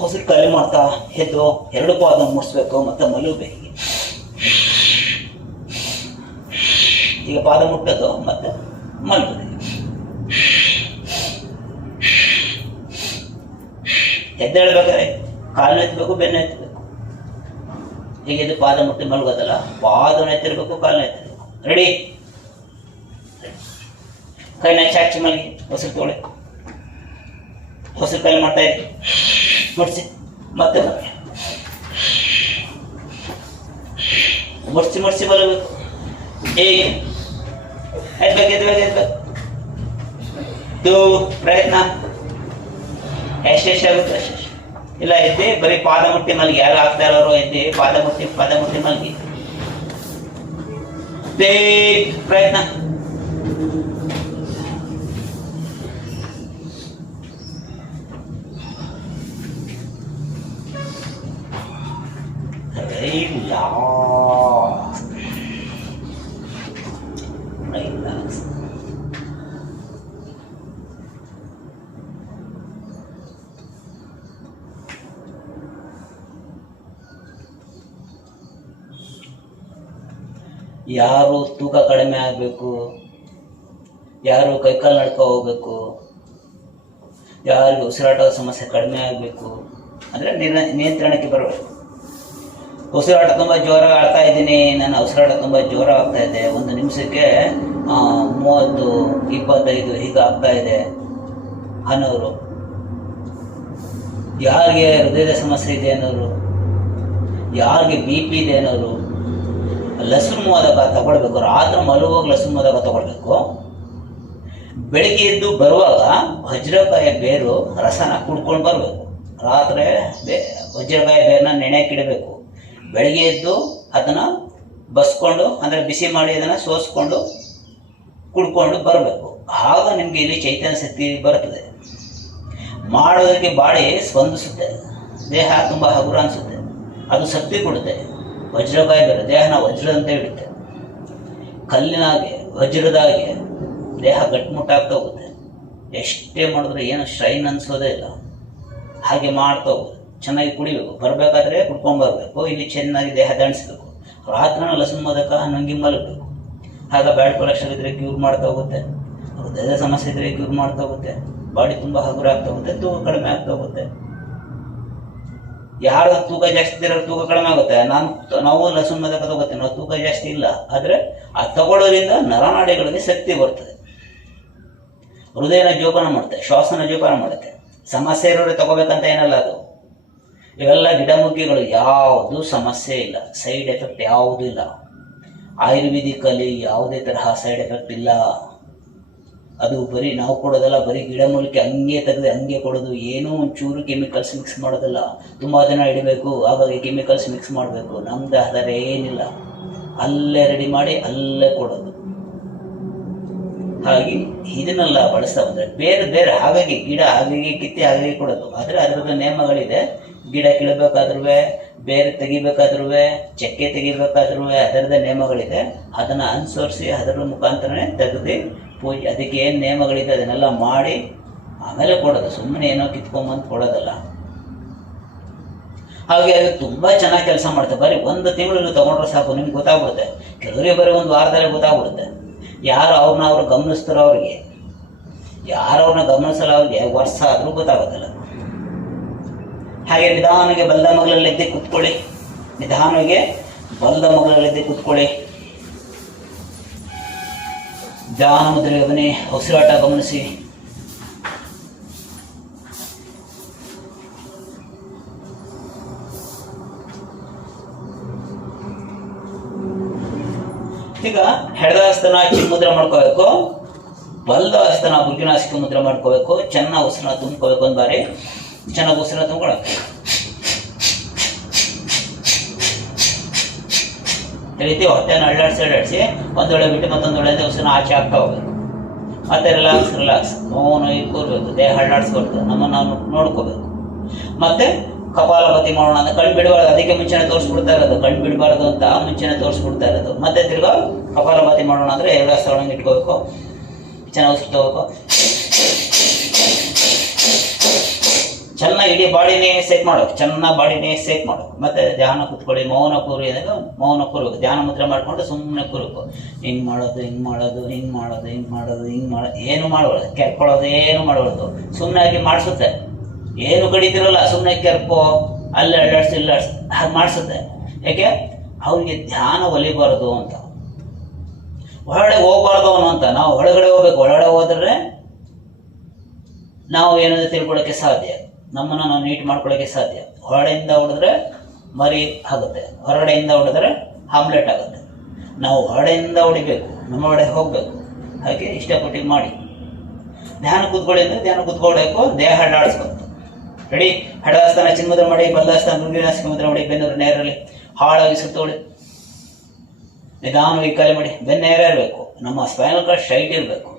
ಹೊಸಲು ಖಾಲಿ ಮಾಡ್ತಾ ಎದ್ದು 2 ಪಾದ ಮುಟ್ಟಿಸ್ಬೇಕು, ಮತ್ತೆ ಮಲಗಬೇಕು. ಈಗ ಪಾದ ಮುಟ್ಟೋದು ಮತ್ತೆ ಮಲಗೋದು. ಎದ್ದೇಳ್ಬೇಕಾದ್ರೆ ಕಾಲು ಎತ್ತಬೇಕು, ಬೆನ್ನು ಎತ್ತಬೇಕು. ಈಗ ಇದು ಪಾದ ಮುಟ್ಟಿ ಮಲಗೋದಲ್ಲ, ಪಾದನ ಎತ್ತಿರ್ಬೇಕು, ಕಾಲನ್ನ ಎತ್ತಿರ್ಬೇಕು. ರೆಡಿ? ಕೈನ ಚಾಚಿ ಮಲಗಿ, ಹೊಸಲು ತಗೊಳ್ಳಿ. ಹೊಸಲು ಕೈ ಮಾಡ್ತಾ ಇರಿ, ಮುಡ್ಸಿ, ಮತ್ತೆ ಮಲಗಿ. ಮುಡ್ಸಿ ಮುಡ್ಸಿ ಮಲಗಬೇಕು. ಹೇಗೆ ಎದ್ಬೇಕು ಎದ್ಬೇಕು ಎದ್ಬೇಕು. ಪ್ರಯತ್ನ ಎಷ್ಟೆಷ್ಟಾಗುತ್ತೆ ಅಷ್ಟೆಷ್ಟು. ಇಲ್ಲ ಎದ್ದೆ ಬರೀ ಪಾದ ಮುಟ್ಟಿ ಮಲಗಿ. ಯಾರು ಆಗ್ತಾ ಇರೋರು ಎದ್ದೆ ಪಾದ ಮುಟ್ಟಿ ಮಲಗಿ. ಪ್ರಯತ್ನ. Relax. ಯಾರು ತೂಕ ಕಡಿಮೆ ಆಗಬೇಕು, ಯಾರು ಕೈಕಾಲು ನಡ್ಕೊ ಹೋಗ್ಬೇಕು, ಯಾರಿಗೆ ಉಸಿರಾಟದ ಸಮಸ್ಯೆ ಕಡಿಮೆ ಆಗಬೇಕು ಅಂದರೆ ನಿಯಂತ್ರಣಕ್ಕೆ ಬರಬೇಕು. ಉಸಿರಾಟ ತುಂಬ ಜೋರ ಆಡ್ತಾ ಇದ್ದೀನಿ, ನನ್ನ ಉಸಿರಾಟ ತುಂಬ ಜೋರ ಆಗ್ತಾ ಇದೆ, 1 ನಿಮಿಷಕ್ಕೆ 30, 25 ಹೀಗೆ ಆಗ್ತಾ ಇದೆ ಅನ್ನೋರು, ಯಾರಿಗೆ ಹೃದಯದ ಸಮಸ್ಯೆ ಇದೆ ಅನ್ನೋರು, ಯಾರಿಗೆ BP ಇದೆ ಅನ್ನೋರು ಲಸು ಮೋದಕ ತಗೊಳ್ಬೇಕು. ರಾತ್ರಿ ಮಲಗುವಾಗ ಲಸು ಮೋದಕ ತಗೊಳ್ಬೇಕು. ಬೆಳಿಗ್ಗೆ ಎದ್ದು ಬರುವಾಗ ವಜ್ರಕಾಯ ಬೇರು ರಸನ ಕುಡ್ಕೊಂಡು ಬರಬೇಕು. ರಾತ್ರಿ ವಜ್ರಕಾಯ ಬೇರನ್ನ ನೆನೆಯಕ್ಕಿಡಬೇಕು. ಬೆಳಿಗ್ಗೆ ಎದ್ದು ಅದನ್ನು ಬಸ್ಕೊಂಡು ಅಂದರೆ ಬಿಸಿ ಮಾಡಿ ಅದನ್ನು ಸೋಸ್ಕೊಂಡು ಕುಡ್ಕೊಂಡು ಬರಬೇಕು. ಆಗ ನಿಮಗೆ ಇಲ್ಲಿ ಚೈತನ್ಯ ಶಕ್ತಿ ಬರುತ್ತದೆ. ಮಾಡೋದಕ್ಕೆ ಬಾಡಿ ಸ್ಪಂದಿಸುತ್ತೆ, ದೇಹ ತುಂಬ ಹಗುರ ಅನಿಸುತ್ತೆ, ಅದು ಶಕ್ತಿ ಕೊಡುತ್ತೆ. ವಜ್ರಕಾಯ ಬೇರೆ ದೇಹನ ವಜ್ರದಂತೆ ಇಡುತ್ತೆ. ಕಲ್ಲಿನಾಗೆ ವಜ್ರದಾಗೆ ದೇಹ ಗಟ್ಟಿಮುಟ್ಟಾಗ್ತಾ ಹೋಗುತ್ತೆ. ಎಷ್ಟೇ ಮಾಡಿದ್ರೆ ಏನು ಸ್ಟ್ರೈನ್ ಅನಿಸೋದೇ ಇಲ್ಲ. ಹಾಗೆ ಮಾಡ್ತಾ ಹೋಗೋದು. ಚೆನ್ನಾಗಿ ಕುಡಿಬೇಕು. ಬರಬೇಕಾದ್ರೆ ಕುಡ್ಕೊಂಡು ಬರಬೇಕು. ಇಲ್ಲಿ ಚೆನ್ನಾಗಿ ದೇಹ ದಂಡಿಸ್ಬೇಕು. ರಾತ್ರಿನ ಲಸು ಮೋದಕ ನುಂಗಿ ಮಲಗಬೇಕು. ಆಗ ಬ್ಯಾಡ್ ಕೊಲೆಸ್ಟ್ರಾಲ್ ಇದ್ರೆ ಕ್ಯೂರ್ ಮಾಡ್ತಾ ಹೋಗುತ್ತೆ. ಹೃದಯದ ಸಮಸ್ಯೆ ಇದ್ರೆ ಕ್ಯೂರ್ ಮಾಡ್ತಾ ಹೋಗುತ್ತೆ. ಬಾಡಿ ತುಂಬ ಹಗುರ ಆಗ್ತಾ ಹೋಗುತ್ತೆ, ತೂಕ ಕಡಿಮೆ ಆಗ್ತಾ ಹೋಗುತ್ತೆ. ಯಾರು ತೂಕ ಜಾಸ್ತಿ ಇರೋ ತೂಕ ಕಡಿಮೆ ಆಗುತ್ತೆ. ನಾವು ಲಸು ಮೋದಕ ತಗೋತೀವಿ, ನಾವು ತೂಕ ಜಾಸ್ತಿ ಇಲ್ಲ. ಆದರೆ ಆ ತಗೊಳ್ಳೋದ್ರಿಂದ ನರನಾಡಿಗಳಿಗೆ ಶಕ್ತಿ ಬರ್ತದೆ. ಹೃದಯನ ಜೋಪಾನ ಮಾಡುತ್ತೆ, ಶ್ವಾಸನ ಜೋಪಾನ ಮಾಡುತ್ತೆ. ಸಮಸ್ಯೆ ಇರೋರು ತಗೋಬೇಕಂತ ಏನಲ್ಲ ಅದು. ಇವೆಲ್ಲ ಗಿಡಮೂಲಿಕೆಗಳು, ಯಾವುದು ಸಮಸ್ಯೆ ಇಲ್ಲ, ಸೈಡ್ ಎಫೆಕ್ಟ್ ಯಾವುದೂ ಇಲ್ಲ. ಆಯುರ್ವೇದಿಕಲ್ಲಿ ಯಾವುದೇ ತರಹ ಸೈಡ್ ಎಫೆಕ್ಟ್ ಇಲ್ಲ. ಅದು ಬರೀ ನಾವು ಕೊಡೋದಲ್ಲ, ಬರೀ ಗಿಡಮೂಲಿಕೆ ಹಂಗೆ ತೆಗೆದು ಹಂಗೆ ಕೊಡೋದು. ಏನೂ ಒಂಚೂರು ಕೆಮಿಕಲ್ಸ್ ಮಿಕ್ಸ್ ಮಾಡೋದಲ್ಲ. ತುಂಬ ದಿನ ಇಡಬೇಕು, ಹಾಗಾಗಿ ಕೆಮಿಕಲ್ಸ್ ಮಿಕ್ಸ್ ಮಾಡಬೇಕು. ನಮ್ದು ಅದರ ಏನಿಲ್ಲ, ಅಲ್ಲೇ ರೆಡಿ ಮಾಡಿ ಅಲ್ಲೇ ಕೊಡೋದು. ಹಾಗೆ ಇದನ್ನೆಲ್ಲ ಬಳಸ್ತಾ ಬಂದರೆ ಬೇರೆ ಬೇರೆ ಹಾಗಾಗಿ ಗಿಡ ಹಾಗಾಗಿ ಕಿತ್ತಿ ಹಾಗಾಗಿ ಕೊಡೋದು. ಆದರೆ ಅದರದ್ದು ನಿಯಮಗಳಿದೆ. ಗಿಡ ಕೀಳಬೇಕಾದ್ರೂ, ಬೇರೆ ತೆಗಿಬೇಕಾದ್ರೂ, ಚಕ್ಕೆ ತೆಗಿಬೇಕಾದ್ರೂ ಅದರದ್ದೇ ನಿಯಮಗಳಿದೆ. ಅದನ್ನು ಅನುಸರಿಸಿ ಅದರ ಮುಖಾಂತರನೇ ತೆಗೆದು ಪೂಜೆ, ಅದಕ್ಕೆ ಏನು ನಿಯಮಗಳಿದೆ ಅದನ್ನೆಲ್ಲ ಮಾಡಿ ಆಮೇಲೆ ಕೊಡೋದು. ಸುಮ್ಮನೆ ಏನೋ ಕಿತ್ಕೊಂಬಂದು ಕೊಡೋದಲ್ಲ. ಹಾಗೆ ಅದು ತುಂಬ ಚೆನ್ನಾಗಿ ಕೆಲಸ ಮಾಡ್ತಾರೆ. ಬರೀ 1 ತಿಂಗಳು ತೊಗೊಂಡ್ರೆ ಸಾಕು, ನಿಮ್ಗೆ ಗೊತ್ತಾಗ್ಬಿಡುತ್ತೆ. ಕೆಲವರಿಗೆ ಬರೀ 1 ವಾರದಲ್ಲೇ ಗೊತ್ತಾಗ್ಬಿಡುತ್ತೆ. ಯಾರು ಅವ್ರು ಗಮನಿಸ್ತಾರೋ ಅವ್ರಿಗೆ, ಯಾರು ಅವ್ರನ್ನ ಗಮನಿಸಲ್ಲ ಅವ್ರಿಗೆ ವರ್ಷ ಆದರೂ ಗೊತ್ತಾಗೋದಿಲ್ಲ. ಹಾಗೆ ನಿಧಾನಕ್ಕೆ ಬಲದ ಮಗಳಲ್ಲೆದ್ದೆ ಕೂತ್ಕೊಳ್ಳಿ. ನಿಧಾನವಾಗಿ ಬಲದ ಮಗಳಲ್ಲೆದ್ದೆ ಕೂತ್ಕೊಳ್ಳಿ. ಧ್ಯಾನ ಮುದ್ರೆಗೆ ಬನ್ನಿ. ಉಸಿರಾಟ ಗಮನಿಸಿ. ಈಗ ಹೆಡದಾಸ್ತನ ಚಿನ್ಮುದ್ರೆ ಮಾಡ್ಕೋಬೇಕು. ಬಲ್ದ ಹಸ್ತನ ಬುರ್ಗಿನಾಸಿಕ ಮುದ್ರೆ ಮಾಡ್ಕೋಬೇಕು. ಚೆನ್ನಾಗಿ ಉಸಿರನ್ನ ತುಂಬ್ಕೋಬೇಕು. ಒಂದು ಬಾರಿ ಚೆನ್ನಾಗಿ ಉಸಿರನ್ನ ತುಂಬ್ಕೊಳ್ಳೋ. ಈ ರೀತಿ ಹೊಟ್ಟೆನ ಅಳ್ಳಾಡಿಸಿ ಒಂದೊಳೆ ಬಿಟ್ಟು ಮತ್ತೊಂದೊಳೆ ಉಸಿರನ್ನ ಆಚೆ ಹಾಕ್ತಾ ಹೋಗ್ಬೇಕು. ಮತ್ತೆ ರಿಲ್ಯಾಕ್ಸ್ ಮೌನ ಕೂರ್ಬೇಕು. ದೇಹ ಅಳ್ಳಾಡಿಸ್ಬಾರ್ದು. ನಮ್ಮನ್ನು ನಾವು ನೋಡ್ಕೋಬೇಕು. ಮತ್ತೆ ಕಪಾಲಭಾತಿ ಮಾಡೋಣ ಅಂತ ಕಣ್ಣು ಬಿಡಬಾರ್ದು. ಅದಕ್ಕೆ ಮುಂಚೆನೆ ತೋರಿಸ್ಬಿಡ್ತಾ ಇರೋದು. ಕಣ್ಣು ಬಿಡಬಾರ್ದು ಅಂತ ಮುಂಚೆನೆ ತೋರಿಸ್ಬಿಡ್ತಾ ಇರೋದು. ಮತ್ತೆ ತಿರ್ಗಾ ಕಪಾಲಭಾತಿ ಮಾಡೋಣ ಅಂದ್ರೆ ಎರಡು ಹಸ್ತಗಳನ್ನು ಇಟ್ಕೋಬೇಕು. ಚೆನ್ನಾಗಿ ಉಸಿರು ತಗೋಬೇಕು. ಚೆನ್ನಾಗಿ ಇಡೀ ಬಾಡಿನೇ ಸೆಟ್ ಮಾಡೋದು. ಚೆನ್ನಾಗಿ ಬಾಡಿನೇ ಸೆಟ್ ಮಾಡೋದು. ಮತ್ತೆ ಧ್ಯಾನ ಕೂತ್ಕೊಳ್ಳಿ. ಮೌನ ಕೂರಿದಾಗ ಮೌನ ಕೂರ್ಬೇಕು. ಧ್ಯಾನ ಮುದ್ರೆ ಮಾಡ್ಕೊಂಡು ಸುಮ್ಮನೆ ಕೂರ್ಬೇಕು. ಹಿಂಗೆ ಮಾಡೋದು ಏನು ಮಾಡಬಾರ್ದು. ಕೆರ್ಕೊಳ್ಳೋದು ಏನು ಮಾಡಬಾರ್ದು. ಸುಮ್ಮನೆ ಆಗಿ ಮಾಡಿಸುತ್ತೆ. ಏನು ಕಡಿತಿರಲ್ಲ. ಸುಮ್ಮನೆ ಕೆರ್ಕೋ ಅಲ್ಲಿ ಅಲ್ಲಾಡ್ಸಿ ಹಾಗೆ ಮಾಡಿಸುತ್ತೆ. ಯಾಕೆ ಅವ್ರಿಗೆ ಧ್ಯಾನ ಒಲಿಬಾರ್ದು ಅಂತ. ಹೊರಗಡೆ ಹೋಗ್ಬಾರ್ದು ಅವನು ಅಂತ. ನಾವು ಹೊರಗಡೆ ಹೋಗ್ಬೇಕು. ಹೊರಗಡೆ ಹೋದ್ರೆ ನಾವು ಏನಾದ್ರು ತಿಳ್ಕೊಳ್ಳೋಕ್ಕೆ ಸಾಧ್ಯ. ನಮ್ಮನ್ನು ನಾವು ನೀಟ್ ಮಾಡ್ಕೊಳ್ಳೋಕ್ಕೆ ಸಾಧ್ಯ. ಹೊರಗಡೆಯಿಂದ ಹೊಡೆದ್ರೆ ಮರಿ ಆಗುತ್ತೆ. ಹೊರಗಡೆಯಿಂದ ಹೊಡೆದ್ರೆ ಆಮ್ಲೆಟ್ ಆಗುತ್ತೆ. ನಾವು ಹೊರಗಡೆಯಿಂದ ಹೊಡಿಬೇಕು. ನಮ್ಮ ಹೊರಗಡೆ ಹೋಗ್ಬೇಕು. ಹಾಗೆ ಇಷ್ಟಪಟ್ಟು ಮಾಡಿ ಧ್ಯಾನ ಕೂತ್ಕೊಳ್ಳಿ ಅಂದ್ರೆ ಧ್ಯಾನ ಕೂತ್ಕೊಳ್ಬೇಕು. ದೇಹ ಅಡ್ಡಾಡಿಸ್ಬೇಕು. ರೆಡಿ. ಹಡಹಸ್ತನ ಚಿನ್ಮುದ್ರ ಮಾಡಿ, ಬಲ್ಲಾಸ್ತನ ಬುರ್ಗಿನಾಸಿಕ ಮುದ್ರೆ ಮಾಡಿ. ಬೆನ್ನೂರು ನೇರಲ್ಲಿ ಹಾಳಾಗಿ ಸುತ್ತೋಳಿ. ನಿಧಾನವಾಗಿ ಕಾಲಿ ಮಾಡಿ. ಬೆನ್ನ ನೇರ ಇರಬೇಕು. ನಮ್ಮ ಸ್ಪೈನಲ್ ಕಾರ್ಡ್ ಸ್ಟ್ರೈಟ್ ಇರಬೇಕು.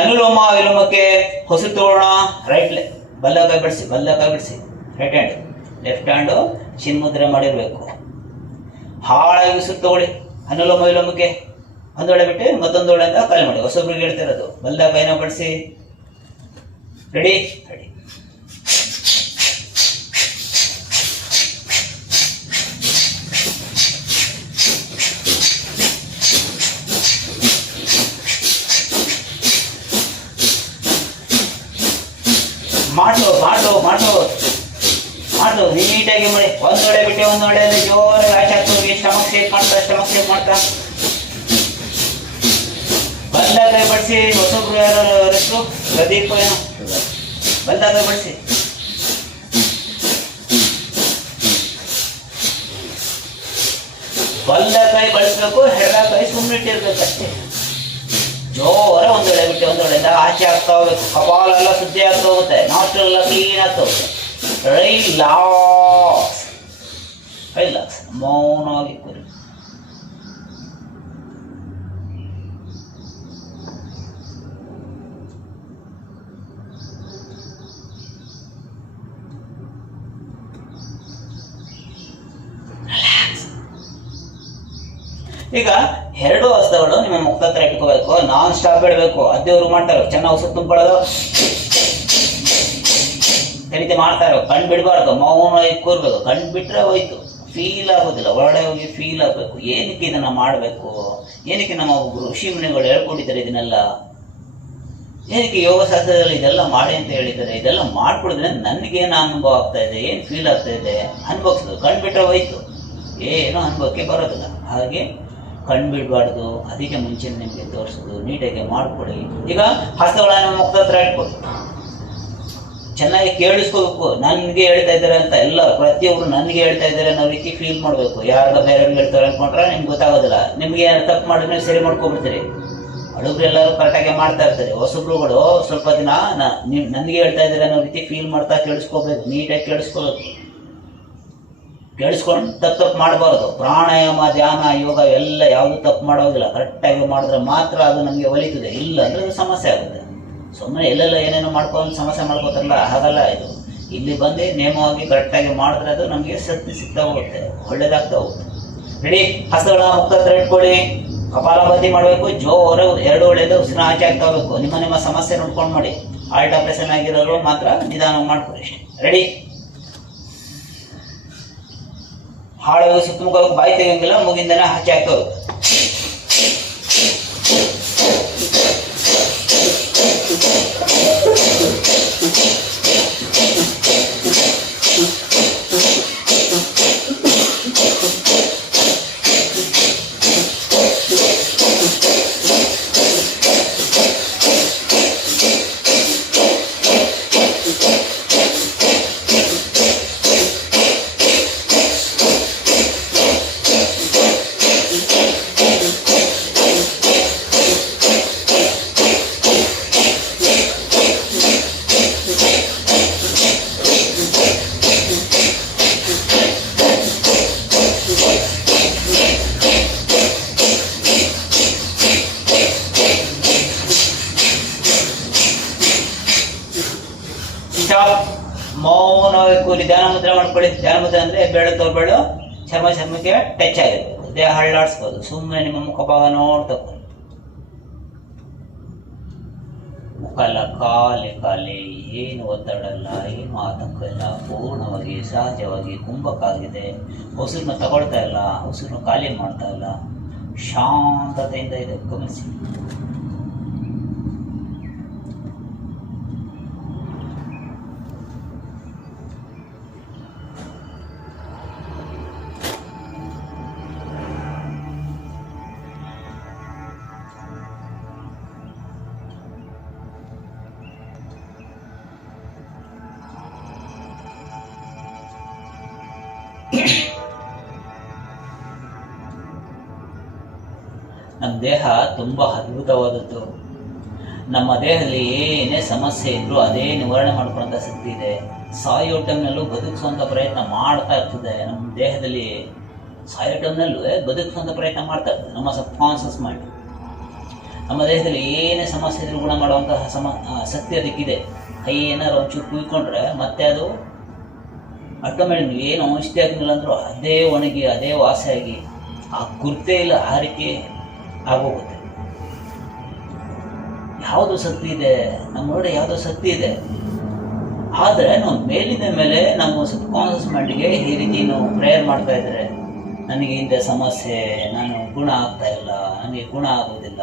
ಅನುಲೋಮ ವಿಲೋಮಕ್ಕೆ ಹೊಸು ತೋಣ. ರೈಟ್ ಬಲ್ಲ ಕೈ ಬಿಡಿಸಿ ರೈಟ್ ಹ್ಯಾಂಡ್. ಲೆಫ್ಟ್ ಹ್ಯಾಂಡು ಚಿನ್ಮುದ್ರೆ ಮಾಡಿರ್ಬೇಕು. ಹಾಳಾಗಿ ಸುತ್ತೋಳಿ. ಅನುಲೋಮ ವಿಲೋಮಕ್ಕೆ ಒಂದೊಳೆ ಬಿಟ್ಟು ಮತ್ತೊಂದೊಳೆ ಅಂತ ಕಾಲಿ ಮಾಡಿ. ಹೊಸೊಬ್ರಿಗೆ ಹೇಳ್ತಿರೋದು. ಬಲ್ಲ ಕೈನ ಬಡಿಸಿ. ರೆಡಿ. ಮಾಡು ನೀಟಾಗಿ ಮಾಡಿ. ಒಂದೊಳೆ ಬಿಟ್ಟು ಒಂದೊಳೆ ಜೋರಾಗಿ ಆಚೆ ಹಾಕ್ತೋಗಿ. ಸ್ಟಮಕ್ ಶೇಕ್ ಮಾಡ್ತಾ ಬಲ್ಲ ಕೈ ಬಡಿಸಿ. ಹೊಸೊಬ್ರು ಯಾರು ಪ್ರದೀಪ್ ಏನೋ ಬಲ್ಲ ಕೈ ಬಡಿಸಿ. ಬಲ್ಲ ಕೈ ಬಳಸ್ಬೇಕು. ಎಡ ಕೈ ಸುಮ್ಮನೆ ಇಟ್ಟಿರ್ಬೇಕು ಅಷ್ಟೇ. ಜೋರ ಒಂದೊಳೆ ಬಿಟ್ಟು ಒಂದೊಳೆಯಿಂದ ಆಚೆ ಆಗ್ತಾ ಹೋಗ್ಬೇಕು. ಕಪಾಲ ಎಲ್ಲ ಶುದ್ಧಿ ಆಗ್ತಾ ಹೋಗುತ್ತೆ. ನಾಸ್ಟ್ರಲ್ ಎಲ್ಲ ಕ್ಲೀನ್ ಆಗ್ತಾ ಹೋಗುತ್ತೆ. ರಿಲ್ಯಾಕ್ಸ್ ಮೌನವಾಗಿ ಕೂರಿ. ಈಗ ಎರಡು ಹಸ್ತಗಳು ನಿಮ್ಮ ಮುಖದ ಹತ್ರ ಇಟ್ಕೋಬೇಕು. ನಾನ್ ಸ್ಟಾಪ್ ಇಡಬೇಕು. ಅದೇವ್ರು ಮಾಡ್ತಾರೆ. ಚೆನ್ನಾಗಿ ಉಸಿರು ತುಂಬಿಕೊಳ್ಳೋದು. ಈ ರೀತಿ ಮಾಡ್ತಾರೆ. ಕಣ್ಣು ಬಿಡಬಾರ್ದು. ಮೌನವಾಗಿ ಕೂರ್ಬೇಕು. ಕಣ್ಣು ಬಿಟ್ರೆ ಹೋಯ್ತು. ಫೀಲ್ ಆಗೋದಿಲ್ಲ. ಹೊರಗಡೆ ಹೋಗಿ ಫೀಲ್ ಆಗಬೇಕು. ಏನಕ್ಕೆ ಇದನ್ನ ಮಾಡಬೇಕು? ಏನಕ್ಕೆ ನಮ್ಮ ಋಷಿ ಮುನಿಗಳು ಹೇಳ್ಕೊಟ್ಟಿದ್ದಾರೆ ಇದನ್ನೆಲ್ಲ? ಏನಕ್ಕೆ ಯೋಗಶಾಸ್ತ್ರದಲ್ಲಿ ಇದೆಲ್ಲ ಮಾಡಿ ಅಂತ ಹೇಳಿದ್ದಾರೆ? ಇದೆಲ್ಲ ಮಾಡ್ಕೊಡಿದ್ರೆ ನನಗೇನು ಅನುಭವ ಆಗ್ತಾ ಇದೆ, ಏನು ಫೀಲ್ ಆಗ್ತಾ ಇದೆ ಅನುಭವಿಸೋದು. ಕಣ್ಣು ಬಿಟ್ರೆ ಹೋಯ್ತು. ಏನೋ ಅನುಭವಕ್ಕೆ ಬರೋದಿಲ್ಲ. ಹಾಗೆ ಕಣ್ಣು ಬಿಡಬಾರ್ದು. ಅದಕ್ಕೆ ಮುಂಚೆ ನಿಮಗೆ ತೋರಿಸೋದು. ನೀಟಾಗಿ ಮಾಡ್ಕೊಳ್ಳಿ. ಈಗ ಹಸ್ತಗಳನ್ನ ಮುಖದ ಹತ್ರ ಇಟ್ಕೊಳ್ಳಿ. ಚೆನ್ನಾಗಿ ಕೇಳಿಸ್ಕೋಬೇಕು. ನನಗೆ ಹೇಳ್ತಾ ಇದ್ದಾರೆ ಅಂತ ಎಲ್ಲ ಪ್ರತಿಯೊಬ್ಬರು ನನಗೆ ಹೇಳ್ತಾ ಇದ್ದಾರೆ ಅನ್ನೋ ರೀತಿ ಫೀಲ್ ಮಾಡಬೇಕು. ಯಾರ ಬೇರೆಯವ್ರಿಗೆ ಹೇಳ್ತಾರೆ ಅನ್ಕೊಂಡ್ರೆ ನಿಮ್ಗೆ ಗೊತ್ತಾಗೋದಿಲ್ಲ. ನಿಮ್ಗೆ ತಪ್ಪು ಮಾಡಿದ್ರೆ ಸರಿ ಮಾಡ್ಕೊಬಿಡ್ತೀರಿ. ಹುಡುಗರು ಎಲ್ಲರೂ ಕರೆಕ್ಟಾಗಿ ಮಾಡ್ತಾ ಇರ್ತಾರೆ. ಹೊಸಬ್ರುಗಳು ಸ್ವಲ್ಪ ದಿನ ನನಗೆ ಹೇಳ್ತಾ ಇದ್ದಾರೆ ಅನ್ನೋ ರೀತಿ ಫೀಲ್ ಮಾಡ್ತಾ ಕೇಳಿಸ್ಕೋಬೇಕು. ನೀಟಾಗಿ ಕೇಳಿಸ್ಕೊಂಡು ತಪ್ಪು ಮಾಡಬಾರ್ದು. ಪ್ರಾಣಾಯಾಮ, ಧ್ಯಾನ, ಯೋಗ ಎಲ್ಲ ಯಾವುದು ತಪ್ಪು ಮಾಡೋದಿಲ್ಲ. ಕರೆಕ್ಟಾಗಿ ಮಾಡಿದ್ರೆ ಮಾತ್ರ ಅದು ನಮಗೆ ಒಲಿತದೆ. ಇಲ್ಲ ಅಂದರೆ ಅದು ಸಮಸ್ಯೆ ಆಗುತ್ತೆ. ಸುಮ್ಮನೆ ಎಲ್ಲೆಲ್ಲ ಏನೇನೋ ಮಾಡ್ಕೊಂಡು ಸಮಸ್ಯೆ ಮಾಡ್ಕೋತಾರಲ್ಲ, ಹಾಗಲ್ಲ ಇದು. ಇಲ್ಲಿ ಬಂದು ನೇಮವಾಗಿ ಕರೆಕ್ಟಾಗಿ ಮಾಡಿದ್ರೆ ಅದು ನಮಗೆ ಶಕ್ತಿ ಸಿಗ್ತಾ ಹೋಗುತ್ತೆ. ಒಳ್ಳೇದಾಗ್ತಾ ಹೋಗುತ್ತೆ. ರೆಡಿ. ಹಸ್ತಗಳನ್ನ ಮುಖದ ಹತ್ರ ಇಟ್ಕೊಳ್ಳಿ. ಕಪಾಲಭಾತಿ ಮಾಡಬೇಕು. ಜೋರ ಎರಡು ಒಳ್ಳೆಯದು ಉಸಿರು ಆಚೆ ಆಗ್ತಾ ಹೋಗ್ಬೇಕು. ನಿಮ್ಮ ಸಮಸ್ಯೆ ನೋಡ್ಕೊಂಡು ಮಾಡಿ. ಆಲ್ಟ್ ಆಪರೇಷನ್ ಆಗಿರೋರು ಮಾತ್ರ ನಿಧಾನ ಮಾಡ್ಕೊಳ್ಳಿ ಅಷ್ಟೇ. ರೆಡಿ. ಹಾಳು ಸುತ್ತಮುಖ ಬಾಯಿ ತೆಗಿಯಂಗಿಲ್ಲ. ಮೂಗಿಂದನೇ ಆಚೆ ಆಗ್ತಾ ಹೋಗ್ಬೇಕು. ಸ್ಟಾಪ್. ಮೌನವಾಗಿ ಕೂರಿ ಧ್ಯಾನ ಮುದ್ರೆ ಮಾಡ್ಕೊಳ್ಳಿ. ಧ್ಯಾನ ಮುದ್ರೆ ಅಂದ್ರೆ ಬೆಳು ತೋರ್ಬೇಳು ಚರ್ಮಕ್ಕೆ ಟಚ್ ಆಗಿರ್ಬೋದು, ದೇಹ ಹಳ್ಳಾಡಿಸ್ಬೋದು. ಸುಮ್ಮನೆ ನಿಮ್ಮ ಮುಖ ಭಾಗ ನೋಡ್ತಾ ಮುಖ ಎಲ್ಲ ಖಾಲಿ, ಏನು ಒತ್ತಡ ಇಲ್ಲ, ಏನು ಆತಂಕ ಇಲ್ಲ, ಪೂರ್ಣವಾಗಿ ಸಹಜವಾಗಿ ಕುಂಭಕ್ಕಾಗಿದೆ. ಉಸಿರನ್ನ ತಗೊಳ್ತಾ ಇಲ್ಲ, ಉಸಿರನ್ನ ಖಾಲಿ ಮಾಡ್ತಾ ಇಲ್ಲ, ಶಾಂತತೆಯಿಂದ ಇದೆ. ಗಮನಿಸಿ. ನಮ್ಮ ದೇಹ ತುಂಬಾ ಅದ್ಭುತವಾದದ್ದು. ನಮ್ಮ ದೇಹದಲ್ಲಿ ಏನೇ ಸಮಸ್ಯೆ ಇದ್ರೂ ಅದೇ ನಿವಾರಣೆ ಮಾಡ್ಕೊಳ್ಳುವಂಥ ಶಕ್ತಿ ಇದೆ. ಸಾಯೋ ಟೈಮ್ನಲ್ಲೂ ಬದುಕಿಸುವಂಥ ಪ್ರಯತ್ನ ಮಾಡ್ತಾ ಇರ್ತದೆ. ನಮ್ಮ ದೇಹದಲ್ಲಿ ಸಾಯೋ ಟೈಮ್ನಲ್ಲೂ ಬದುಕಿಸುವಂಥ ಪ್ರಯತ್ನ ಮಾಡ್ತಾ ಇರ್ತದೆ ನಮ್ಮ ಸಬ್ ಕಾನ್ಷಿಯಸ್ ಮೈಂಡ್. ನಮ್ಮ ದೇಹದಲ್ಲಿ ಏನೇ ಸಮಸ್ಯೆ ಇದ್ರೂ ಗುಣ ಮಾಡುವಂತಹ ಶಕ್ತಿ ಅದಕ್ಕಿದೆ. ಕೈ ಏನಾದ್ರು ಒಂಚೂರು ಕುಯ್ಕೊಂಡ್ರೆ ಮತ್ತೆ ಅದು ಆಟೋಮೆಟಿಕ್ ಏನು ಔಷಧಿ ಆಗಿಲ್ಲ ಅಂದ್ರೂ ಅದೇ ಒಣಗಿ ಅದೇ ವಾಸಿಯಾಗಿ ಆ ಗುರ್ತೇ ಇಲ್ಲ ಹಾರಿಕೆ ಆಗೋಗುತ್ತೆ. ಯಾವುದು ಶಕ್ತಿ ಇದೆ ನಮ್ಮೊಳಗಡೆ, ಯಾವುದೋ ಶಕ್ತಿ ಇದೆ. ಆದರೆ ನಾವು ಮೇಲಿನ ಮೇಲೆ ನಮ್ಮ ಸಬ್ ಕಾನ್ಷಿಯಸ್ ಮೈಂಡ್ಗೆ ಈ ರೀತಿ ನಾವು ಪ್ರೇಯರ್ ಮಾಡ್ತಾ ಇದ್ದಾರೆ, ನನಗೆ ಇಂಥ ಸಮಸ್ಯೆ, ನಾನು ಗುಣ ಆಗ್ತಾ ಇಲ್ಲ, ನನಗೆ ಗುಣ ಆಗೋದಿಲ್ಲ,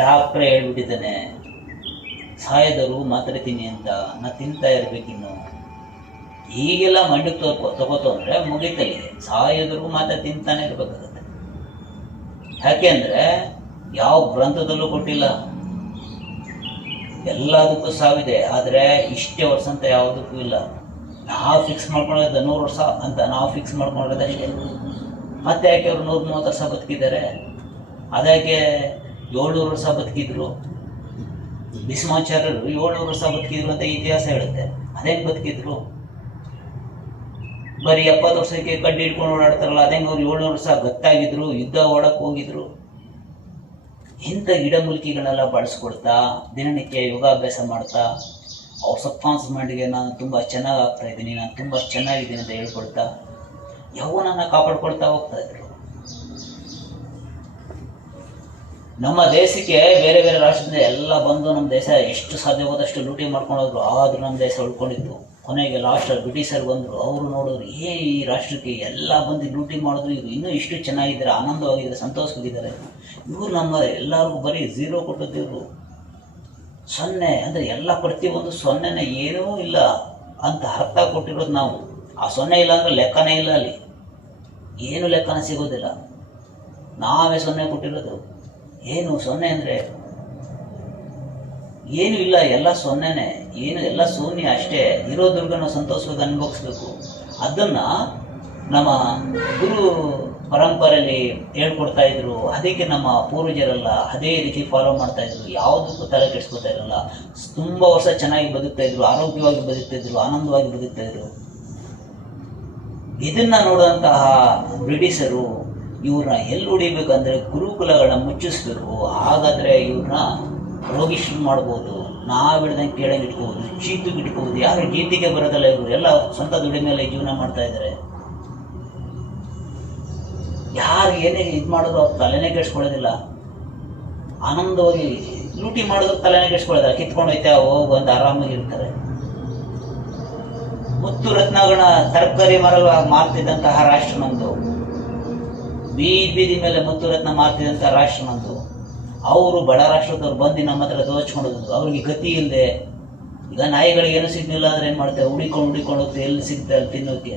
ಡಾಕ್ಟ್ರೇ ಹೇಳ್ಬಿಟ್ಟಿದ್ದಾನೆ, ಸಾಯದರು ಮಾತ್ರೆ ತಿನ್ನಿ ಅಂತ, ನಾ ತಿಂತಾ ಇರ್ಬೇಕಿನ್ನು, ಹೀಗೆಲ್ಲ ಮಂಡಕ್ಕೆ ತಗೋತು ಅಂದರೆ ಮುಗಿತಲ್ಲಿ ಸಾಯೋದ್ರಿಗೂ ಮಾತ್ರ ತಿಂತಾನೆ ಇರ್ಬೇಕಾಗುತ್ತೆ. ಯಾಕೆ ಅಂದರೆ ಯಾವ ಗ್ರಂಥದಲ್ಲೂ ಕೊಟ್ಟಿಲ್ಲ. ಎಲ್ಲದಕ್ಕೂ ಸಾವಿದೆ, ಆದರೆ ಇಷ್ಟೇ ವರ್ಷ ಅಂತ ಯಾವುದಕ್ಕೂ ಇಲ್ಲ. ನಾವು ಫಿಕ್ಸ್ ಮಾಡ್ಕೊಂಡಿದ್ದ 100 ವರ್ಷ ಅಂತ ನಾವು ಫಿಕ್ಸ್ ಮಾಡ್ಕೊಂಡಿರೋದಷ್ಟೇ. ಮತ್ತೆ ಯಾಕೆ ಅವರು 130 ವರ್ಷ ಬದುಕಿದ್ದಾರೆ? ಅದಕ್ಕೆ 700 ವರ್ಷ ಬದುಕಿದ್ರು. ಭೀಷ್ಮಾಚಾರ್ಯರು 700 ವರ್ಷ ಬದುಕಿದ್ರು ಅಂತ ಇತಿಹಾಸ ಹೇಳುತ್ತೆ. ಅದೇಂಗೆ ಬದುಕಿದ್ರು? ಬರೀ 70 ವರ್ಷಕ್ಕೆ ಕಡ್ಡಿ ಹಿಡ್ಕೊಂಡು ಓಡಾಡ್ತಾರಲ್ಲ, ಅದೇಂಗೆ ಅವ್ರು 700 ವರ್ಷ ಗತ್ತಾಗಿದ್ರು, ಯುದ್ಧ ಓಡಕ್ಕೆ ಹೋಗಿದ್ರು. ಇಂಥ ಗಿಡಮೂಲಿಕೆಗಳನ್ನೆಲ್ಲ ಬಳಸ್ಕೊಡ್ತಾ ದಿನನಿತ್ಯ ಯೋಗಾಭ್ಯಾಸ ಮಾಡ್ತಾ ಅವ್ರ ಸಬ್ ಕಾನ್ಷಿಯಸ್ ಮೈಂಡ್ಗೆ ನಾನು ತುಂಬ ಚೆನ್ನಾಗಿ ಆಗ್ತಾ ಇದ್ದೀನಿ, ನಾನು ತುಂಬ ಚೆನ್ನಾಗಿದ್ದೀನಿ ಅಂತ ಹೇಳ್ಕೊಡ್ತಾ ಯೌವನನ ಕಾಪಾಡ್ಕೊಳ್ತಾ ಹೋಗ್ತಾ ಇದ್ರು. ನಮ್ಮ ದೇಶಕ್ಕೆ ಬೇರೆ ಬೇರೆ ರಾಷ್ಟ್ರದಿಂದ ಎಲ್ಲ ಬಂದು ನಮ್ಮ ದೇಶ ಎಷ್ಟು ಸಾಧ್ಯವಾದಷ್ಟು ಲೂಟಿ ಮಾಡ್ಕೊಂಡೋದ್ರು. ಆದ್ರೂ ನಮ್ಮ ದೇಶ ಉಳ್ಕೊಂಡಿತ್ತು. ಕೊನೆಗೆ ಲಾಸ್ಟ್ ಬ್ರಿಟಿಷರ್ ಬಂದರು. ಅವರು ನೋಡಿದ್ರು, ಈ ರಾಷ್ಟ್ರಕ್ಕೆ ಎಲ್ಲ ಬಂದು ಲೂಟಿ ಮಾಡಿದ್ರು, ಇವರು ಇನ್ನೂ ಇಷ್ಟು ಚೆನ್ನಾಗಿದ್ದಾರೆ, ಆನಂದವಾಗಿದ್ದಾರೆ, ಸಂತೋಷವಾಗಿದ್ದಾರೆ. ಇವರು ನಮ್ಮ ಎಲ್ಲರಿಗೂ ಬರೀ 0 ಕೊಟ್ಟಿದ್ರು. 0 ಅಂದರೆ ಎಲ್ಲ ಪ್ರತಿಯೊಂದು 0ನೇ, ಏನೂ ಇಲ್ಲ ಅಂತ ಅರ್ಥ ಕೊಟ್ಟಿರೋದು ನಾವು. ಆ 0 ಇಲ್ಲ ಅಂದರೆ ಲೆಕ್ಕನೇ ಇಲ್ಲ, ಅಲ್ಲಿ ಏನು ಲೆಕ್ಕನ ಸಿಗೋದಿಲ್ಲ. ನಾವೇ 0 ಕೊಟ್ಟಿರೋದು. ಏನು 0 ಅಂದರೆ ಏನು ಇಲ್ಲ, ಎಲ್ಲ 0ನೇ, ಏನು ಎಲ್ಲ ಶೂನ್ಯ ಅಷ್ಟೇ. ಇರೋದ್ರಿಗೆ ನಾವು ಸಂತೋಷವಾಗಿ ಅನುಭವಿಸ್ಬೇಕು. ಅದನ್ನು ನಮ್ಮ ಗುರು ಪರಂಪರೆಯಲ್ಲಿ ಹೇಳ್ಕೊಡ್ತಾ ಇದ್ರು. ಅದಕ್ಕೆ ನಮ್ಮ ಪೂರ್ವಜರೆಲ್ಲ ಅದೇ ರೀತಿ ಫಾಲೋ ಮಾಡ್ತಾ ಇದ್ರು. ಯಾವುದಕ್ಕೂ ತಲೆ ಕೆಡಿಸ್ಕೊತಾ ಇರಲ್ಲ. ತುಂಬ ವರ್ಷ ಚೆನ್ನಾಗಿ ಬದುಕ್ತಾ ಇದ್ರು, ಆರೋಗ್ಯವಾಗಿ ಬದುಕ್ತಾ ಇದ್ರು, ಆನಂದವಾಗಿ ಬದುಕ್ತಾ ಇದ್ರು. ಇದನ್ನ ನೋಡುವಂತಹ ಬ್ರಿಟಿಷರು ಇವ್ರನ್ನ ಎಲ್ಲಿ ಹೊಡಿಬೇಕಂದ್ರೆ ಗುರುಕುಲಗಳನ್ನ ಮುಚ್ಚಿಸ್ಬೇಕು. ಹಾಗಾದ್ರೆ ಇವ್ರನ್ನ ರೋಗಿಷ್ಠ ಮಾಡ್ಬೋದು, ನಾವು ಹಿಡ್ದಂಗೆ ಕೇಳಂಗೆ ಇಟ್ಕೋಬೋದು, ಚೀಟಿಗೆ ಇಟ್ಕೋಬೋದು. ಯಾರು ಗೀಟಿಗೆ ಬರೋದಲ್ಲ, ಇವರು ಎಲ್ಲ ಸ್ವಂತ ದುಡಿಮೆಲೆ ಜೀವನ ಮಾಡ್ತಾ ಇದ್ದಾರೆ. ಯಾರು ಏನೇ ಇದು ಮಾಡಿದ್ರು ಅವ್ರು ತಲೆನೇ ಕೆಡಿಸ್ಕೊಳ್ಳೋದಿಲ್ಲ. ಆನಂದವಾಗಿ ಲೂಟಿ ಮಾಡಿದ್ರು ತಲೆನೇ ಕೆಡಿಸ್ಕೊಳ್ಳೋದಿಲ್ಲ. ಕಿತ್ಕೊಂಡು ಹೋಯ್ತಾ ಹೋಗು ಅಂತ ಆರಾಮಾಗಿರ್ತಾರೆ. ಮುತ್ತು ರತ್ನಗಳ ತರಕಾರಿ ಮಾರ್ತಿದ್ದಂತಹ ರಾಷ್ಟ್ರ ನಮ್ಮದು. ಬೀದಿ ಮೇಲೆ ಮುತ್ತು ರತ್ನ ಮಾರ್ತಿದ್ದಂತಹ ರಾಷ್ಟ್ರ ನಮ್ಮದು. ಅವರು ಬಡ ರಾಷ್ಟ್ರದವ್ರು ಬಂದು ನಮ್ಮ ಹತ್ರ ದೋಚ್ಕೊಂಡೋದು. ಅವ್ರಿಗೆ ಗತಿ ಇಲ್ಲದೆ, ಈಗ ನಾಯಿಗಳಿಗೆ ಏನು ಸಿಗ್ಲಿಲ್ಲ ಅಂದ್ರೆ ಏನು ಮಾಡ್ತಾರೆ, ಹುಡಿಕೊಂಡು ಹೋಗ್ತಾರೆ, ಎಲ್ಲಿ ಸಿಗ್ತಾರೆ ಅಲ್ಲಿ ತಿನ್ನೋಕೆ.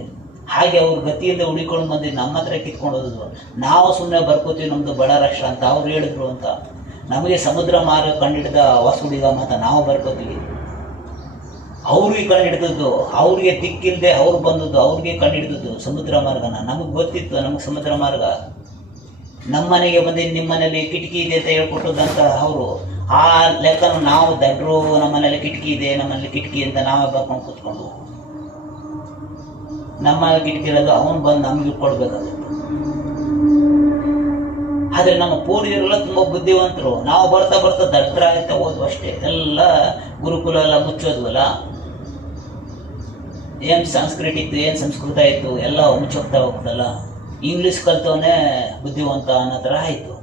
ಹಾಗೆ ಅವ್ರ ಗತಿ ಇಲ್ಲದೆ ಹುಡಿಕೊಂಡು ಬಂದು ನಮ್ಮ ಹತ್ರ ಕಿತ್ಕೊಂಡು ಹೋದ್ರು. ನಾವು ಸುಮ್ಮನೆ ಬರ್ಕೋತೀವಿ, ನಮ್ದು ಬಡ ರಾಷ್ಟ್ರ ಅಂತ ಅವ್ರು ಹೇಳಿದ್ರು ಅಂತ. ನಮಗೆ ಸಮುದ್ರ ಮಾರ್ಗ ಕಂಡಿಡಿದ ವಾಸುಡಿಗ ಅಂತ ನಾವು ಬರ್ಕೋತೀವಿ. ಅವ್ರಿಗೆ ಕಂಡಿಡಿದದ್ದು, ಅವ್ರಿಗೆ ದಿಕ್ಕಿಲ್ಲದೆ ಅವ್ರು ಬಂದದ್ದು, ಅವ್ರಿಗೆ ಕಂಡಿಡಿದದ್ದು ಸಮುದ್ರ ಮಾರ್ಗನ. ನಮಗೆ ಗೊತ್ತಿತ್ತು, ನಮಗೆ ಸಮುದ್ರ ಮಾರ್ಗ. ನಮ್ಮ ಮನೆಗೆ ಬಂದು ನಿಮ್ಮ ಮನೇಲಿ ಕಿಟಕಿ ಇದೆ ಅಂತ ಹೇಳ್ಕೊಟ್ಟದಂತ ಅವರು. ಆ ಲೆಕ್ಕನ ನಾವು ದಡ್ರು, ನಮ್ಮ ಮನೇಲಿ ಕಿಟಕಿ ಇದೆ, ನಮ್ಮಲ್ಲಿ ಕಿಟಕಿ ಅಂತ ನಾವೇ ಬರ್ಕೊಂಡು ಕೂತ್ಕೊಂಡು, ನಮ್ಮ ಕಿಟಕಿ ಇರೋದು ಅವನು ಬಂದು ನಮಗೆ ಕೊಡ್ಬೇಕಾಗುತ್ತೆ. ಆದ್ರೆ ನಮ್ಮ ಪೂರ್ವಜರೆಲ್ಲ ತುಂಬಾ ಬುದ್ಧಿವಂತರು. ನಾವು ಬರ್ತಾ ಬರ್ತಾ ದಡ್ರಾಗ್ತಾ ಹೋದ್ವು ಅಷ್ಟೇ. ಎಲ್ಲ ಗುರುಕುಲ ಎಲ್ಲ ಮುಚ್ಚೋದ್ವಲ್ಲ, ಏನ್ ಸಂಸ್ಕೃತ ಇತ್ತು, ಏನ್ ಸಂಸ್ಕೃತ ಇತ್ತು ಎಲ್ಲ ಮುಚ್ಚೋಗ್ತಾ ಹೋಗ್ತಲ್ಲ. ಇಂಗ್ಲಿಷ್ ಕಲ್ತವನೇ ಬುದ್ಧಿವಂತ ಅನ್ನೋ ಥರ ಆಯಿತು.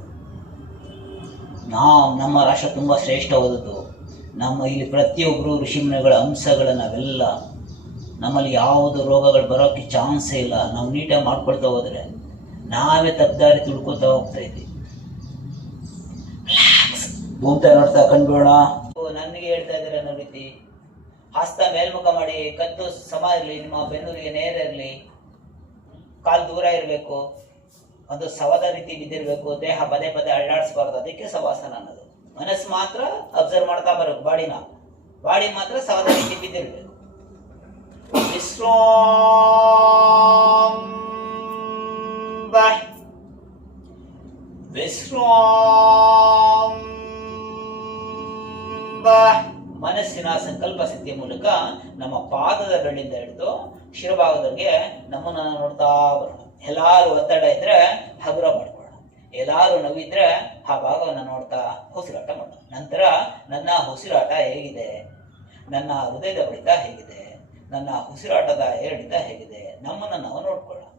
ನಮ್ಮ ರಾಷ್ಟ್ರ ತುಂಬ ಶ್ರೇಷ್ಠವಾದದ್ದು. ನಮ್ಮ ಇಲ್ಲಿ ಪ್ರತಿಯೊಬ್ಬರು ಋಷಿಮುನಿಗಳ ಅಂಶಗಳ ನಾವೆಲ್ಲ, ನಮ್ಮಲ್ಲಿ ಯಾವುದು ರೋಗಗಳು ಬರೋಕ್ಕೆ ಚಾನ್ಸೇ ಇಲ್ಲ. ನಾವು ನೀಟಾಗಿ ಮಾಡ್ಕೊಳ್ತಾ ಹೋದ್ರೆ ನಾವೇ ತಪ್ಪದಾರಿ ತಿಳ್ಕೊತಾ ಹೋಗ್ತಾ ಇದ್ವಿ. ಭೂಮ್ತಾ ನೋಡ್ತಾ ಕಂಡ್ಬೋಣ. ನನಗೆ ಹೇಳ್ತಾ ಇದ್ದಾರೆ ಅನ್ನೋ ರೀತಿ ಹಸ್ತ ಮೇಲ್ಮುಖ ಮಾಡಿ, ಕತ್ತು ಸಮ ಇರಲಿ, ನಿಮ್ಮ ಬೆನ್ನುರಿಗೆ ನೇರ ಇರಲಿ, ಕಾಲು ದೂರ ಇರಬೇಕು, ಒಂದು ಸವದ ರೀತಿ ಬಿದ್ದಿರಬೇಕು, ದೇಹ ಪದೇ ಪದೇ ಅಳ್ಳಾಡಿಸಬಾರ್ದು. ಅದಕ್ಕೆ ಸವಾಸನ ಅನ್ನೋದು. ಮನಸ್ಸು ಮಾತ್ರ ಅಬ್ಸರ್ವ್ ಮಾಡ್ತಾ ಬರಬೇಕು, ಬಾಡಿ ಮಾತ್ರ ಸವದ ರೀತಿ ಬಿದ್ದಿರಬೇಕು. ಮನಸ್ಸಿನ ಸಂಕಲ್ಪ ಸಿದ್ಧಿಯ ಮೂಲಕ ನಮ್ಮ ಪಾದದ ಬೆಳ್ಳಿಂದ ಹಿಡಿದು ಶಿರಭಾಗದವರೆಗೆ ನಮ್ಮನ್ನ ನೋಡ್ತಾ ಬರೋಣ. ಎಲ್ಲಾರು ಒತ್ತಡ ಇದ್ರೆ ಹಗುರ ಮಾಡ್ಕೊಳ್ಳೋಣ, ಎಲ್ಲಾರು ನೋವಿದ್ರೆ ಆ ಭಾಗವನ್ನು ನೋಡ್ತಾ ಉಸಿರಾಟ ಮಾಡೋಣ. ನಂತರ ನನ್ನ ಉಸಿರಾಟ ಹೇಗಿದೆ, ನನ್ನ ಹೃದಯದ ಬಡಿತ ಹೇಗಿದೆ, ನನ್ನ ಉಸಿರಾಟದ ಏರಿಳಿತ ಹೇಗಿದೆ, ನಮ್ಮನ್ನು ನಾವು ನೋಡ್ಕೊಳ್ಳೋಣ.